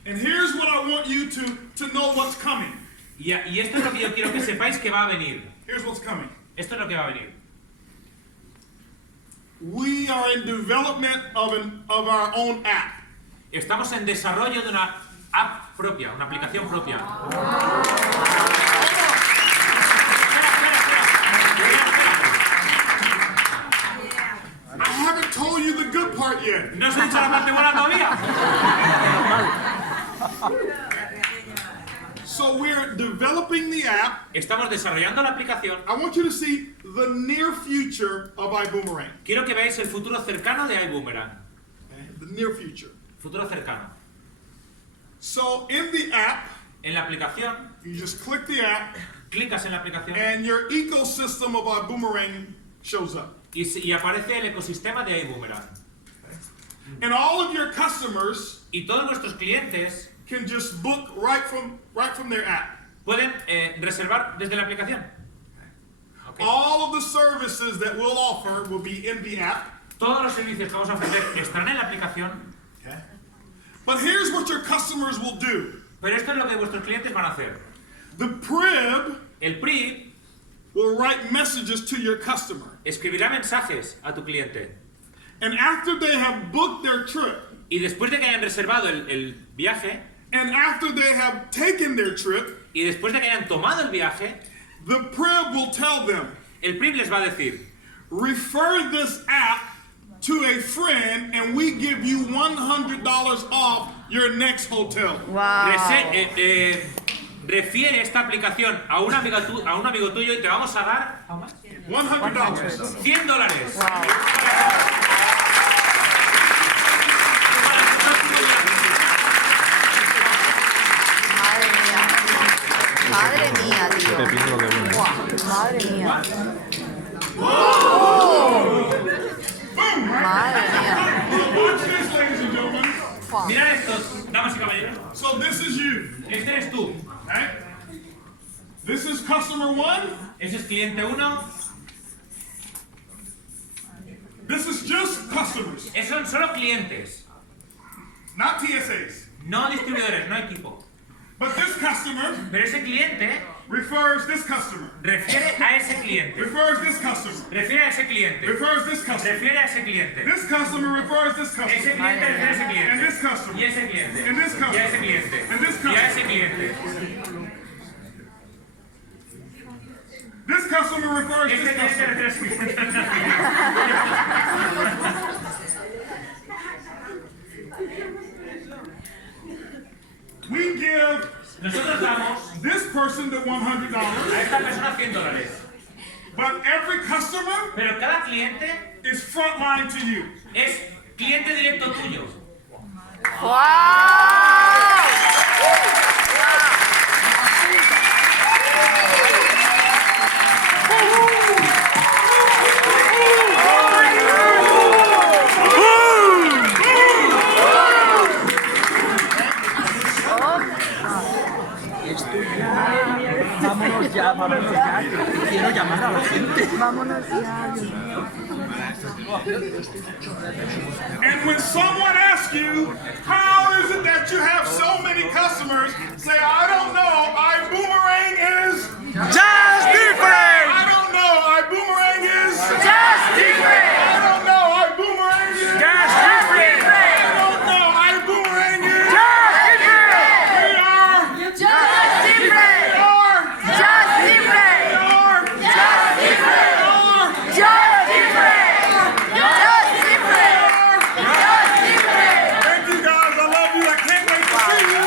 And here's what I want you to know what's coming. Y esto es lo que yo quiero que sepáis que va a venir. Here's what's coming. Esto es lo que va a venir. We are in development of our own app. Estamos en desarrollo de una app propia, una aplicación propia. I haven't told you the good part yet. ¿No os he dicho la parte buena todavía? So we're developing the app. Estamos desarrollando la aplicación. I want you to see the near future of ibüümerang. Quiero que veáis el futuro cercano de ibüümerang. Okay? The near future. Futuro cercano. So in the app, En la aplicación, you just click the app, clicas en la aplicación and your ecosystem of ibüümerang shows up. y aparece el ecosistema de ibüümerang. And all of your customers Y todos nuestros clientes can just book right from their app. pueden reservar desde la aplicación. Okay. All of the services that we'll offer will be in the app. Todos los servicios que vamos a ofrecer estarán en la aplicación. Okay. But here's what your customers will do. Pero esto es lo que vuestros clientes van a hacer. The PRIB El PRI will write messages to your customer. escribirá mensajes a tu cliente. And after they have booked their trip, Y después de que hayan reservado el viaje, and after they have taken their trip, y después de que hayan tomado el viaje, the PRIB will tell them, el PRI les va a decir: refer this app to a friend and we give you $100 off your next hotel. Wow. refiere esta aplicación a un amigo tuyo y te vamos a dar $100. $100. Madre mía, tío. Guau, madre mía. Madre mía. Watch this, ladies and gentlemen. Mirad estos, damas y caballeros. So this is you. Este eres tú. Right? This is customer 1. Ese es cliente 1. This is just customers, Esos son solo clientes, not TSAs. no distribuidores, no equipo. But this customer Pero ese cliente refers this customer, refiere a ese cliente. refers this customer, Refiere a ese cliente. refers this customer. Refiere a ese cliente. This customer refers this Ese customer. cliente refiere a ese And cliente. this customer. Y ese cliente. And this Y a customer. ese cliente. And this Y a ese customer. cliente. This customer refers to this customer. We give Nosotros damos this person the $100, a esta persona $100. but every customer Pero cada cliente is frontline to you. es cliente directo tuyo. Vámonos ya, quiero llamar a la gente. Vámonos ya. And when someone asks you, how is it that you have so many customers, say, I don't know, iboomerang is Just different! I don't know, iboomerang is Just different! I don't know, iboomerang is Just different! I don't know, iboomerang is Just different! We are Just different! we are Just different! we are Just different! Just different! Just different! Just different! Thank you guys, I love you, I can't wait to see you.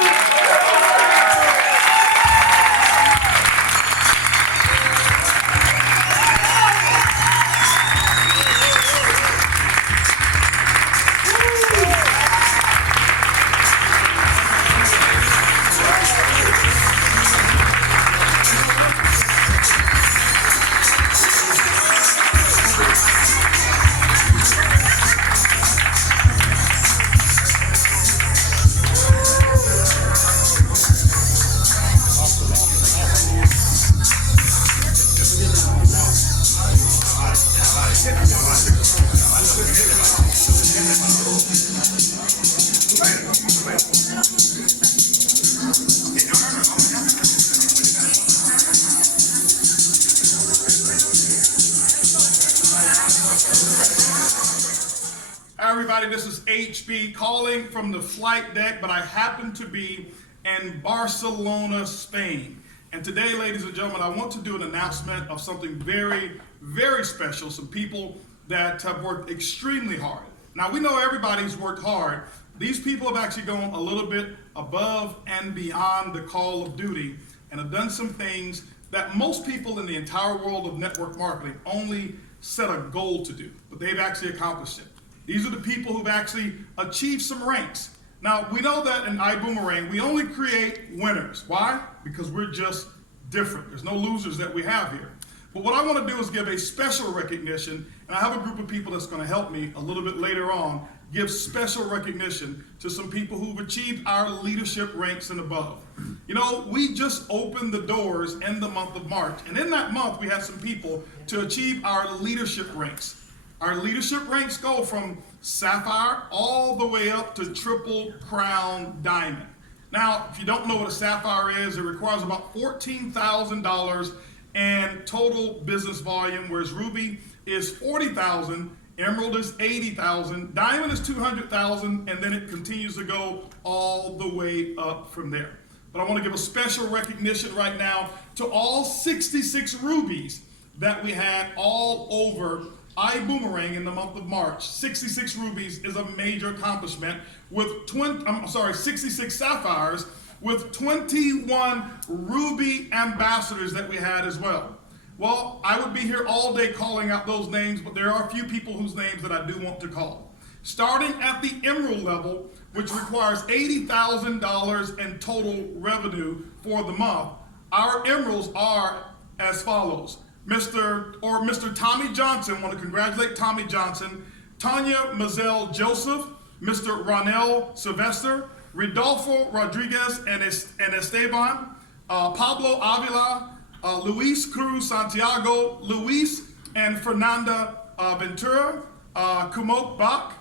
Hi everybody, this is HB calling from the flight deck, but I happen to be in Barcelona, Spain. And today, ladies and gentlemen, I want to do an announcement of something very, very special. Some people that have worked extremely hard. Now, we know everybody's worked hard. These people have actually gone a little bit above and beyond the call of duty and have done some things that most people in the entire world of network marketing only set a goal to do, but they've actually accomplished it. These are the people who've actually achieved some ranks. Now, we know that in iboomerang, we only create winners. Why? Because we're just different. There's no losers that we have here. But what I want to do is give a special recognition, and I have a group of people that's going to help me a little bit later on give special recognition to some people who've achieved our leadership ranks and above. You know, we just opened the doors in the month of March, and in that month, we had some people to achieve our leadership ranks. Our leadership ranks go from sapphire all the way up to triple crown diamond. Now, if you don't know what a sapphire is, it requires about $14,000 in total business volume, whereas ruby is $40,000, emerald is $80,000, diamond is $200,000, and then it continues to go all the way up from there. But I want to give a special recognition right now to all 66 rubies that we had all over iboomerang in the month of March. 66 rubies is a major accomplishment with 66 sapphires with 21 ruby ambassadors that we had as well. Well, I would be here all day calling out those names, but there are a few people whose names that I do want to call. Starting at the emerald level, which requires $80,000 in total revenue for the month, our emeralds are as follows. Mr. Tommy Johnson, I want to congratulate Tommy Johnson, Tanya Mazel Joseph, Mr. Ronel Sylvester, Rodolfo Rodriguez and Esteban, Pablo Avila, Luis Cruz Santiago, Luis and Fernanda Ventura, Kumok Bach,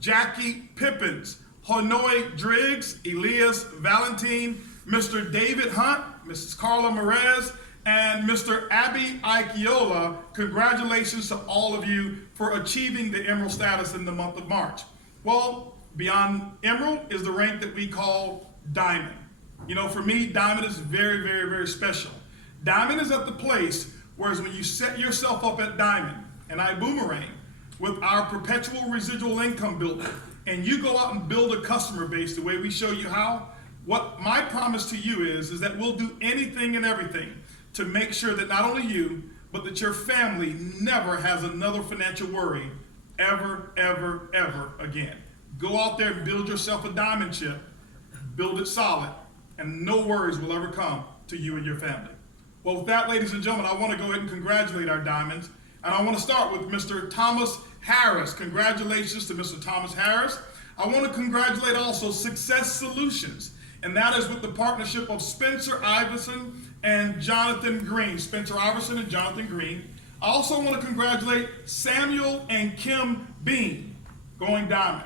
Jackie Pippins, Hanoi Driggs, Elias Valentine, Mr. David Hunt, Mrs. Carla Merez, and Mr. Abby Aikiola. Congratulations to all of you for achieving the emerald status in the month of March. Well, beyond emerald is the rank that we call diamond. You know, for me, diamond is very, very, very special. Diamond is at the place Whereas when you set yourself up at Diamond and ibüümerang with our perpetual residual income builder, and you go out and build a customer base the way we show you how, what my promise to you is that we'll do anything and everything to make sure that not only you, but that your family never has another financial worry ever, ever, ever again. Go out there and build yourself a diamond chip, build it solid, and no worries will ever come to you and your family. Well, with that, ladies and gentlemen, I want to go ahead and congratulate our diamonds. And I want to start with Mr. Thomas Harris. Congratulations to Mr. Thomas Harris. I want to congratulate also Success Solutions, and that is with the partnership of Spencer Iverson and Jonathan Green. Spencer Iverson and Jonathan Green. I also want to congratulate Samuel and Kim Bean, going diamond.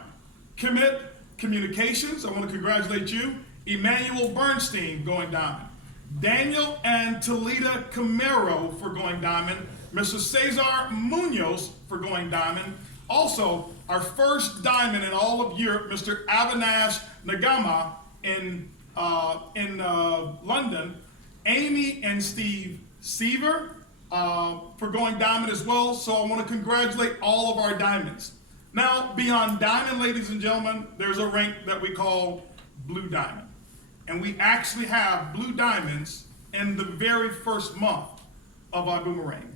Commit Communications, I want to congratulate you. Emmanuel Bernstein, going diamond. Daniel and Talita Camero for going diamond. Mr. Cesar Munoz for going diamond. Also, our first diamond in all of Europe, Mr. Avinash Nagama in London. Amy and Steve Seaver for going diamond as well. So I want to congratulate all of our diamonds. Now, beyond diamond, ladies and gentlemen, there's a rank that we call blue diamond. And we actually have blue diamonds in the very first month of ibüümerang.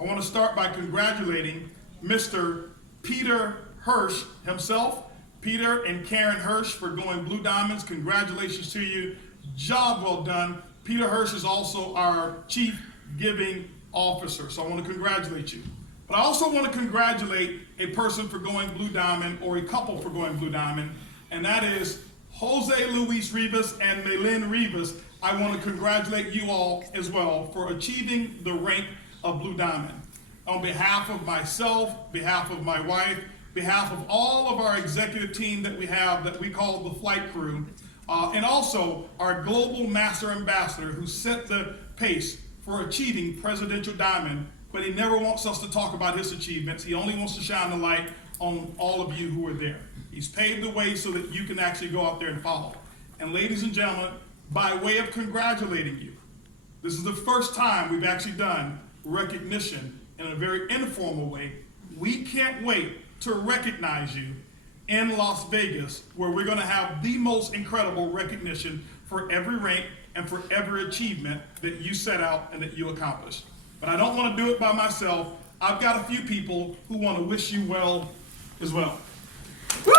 I want to start by congratulating Mr. Peter Hirsch himself. Peter and Karen Hirsch for going blue diamonds. Congratulations to you. Job well done. Peter Hirsch is also our Chief Giving Officer, so I want to congratulate you. But I also want to congratulate a person for going blue diamond, or a couple for going blue diamond, and that is Jose Luis Rivas and Melin Rivas. I want to congratulate you all as well for achieving the rank of blue diamond. On behalf of myself, behalf of my wife, behalf of all of our executive team that we have that we call the flight crew, and also our global master ambassador who set the pace for achieving Presidential Diamond, but he never wants us to talk about his achievements. He only wants to shine the light on all of you who are there. He's paved the way so that you can actually go out there and follow. And ladies and gentlemen, by way of congratulating you, this is the first time we've actually done recognition in a very informal way. We can't wait to recognize you in Las Vegas, where we're going to have the most incredible recognition for every rank and for every achievement that you set out and that you accomplished. But I don't want to do it by myself. I've got a few people who want to wish you well as well. Woo!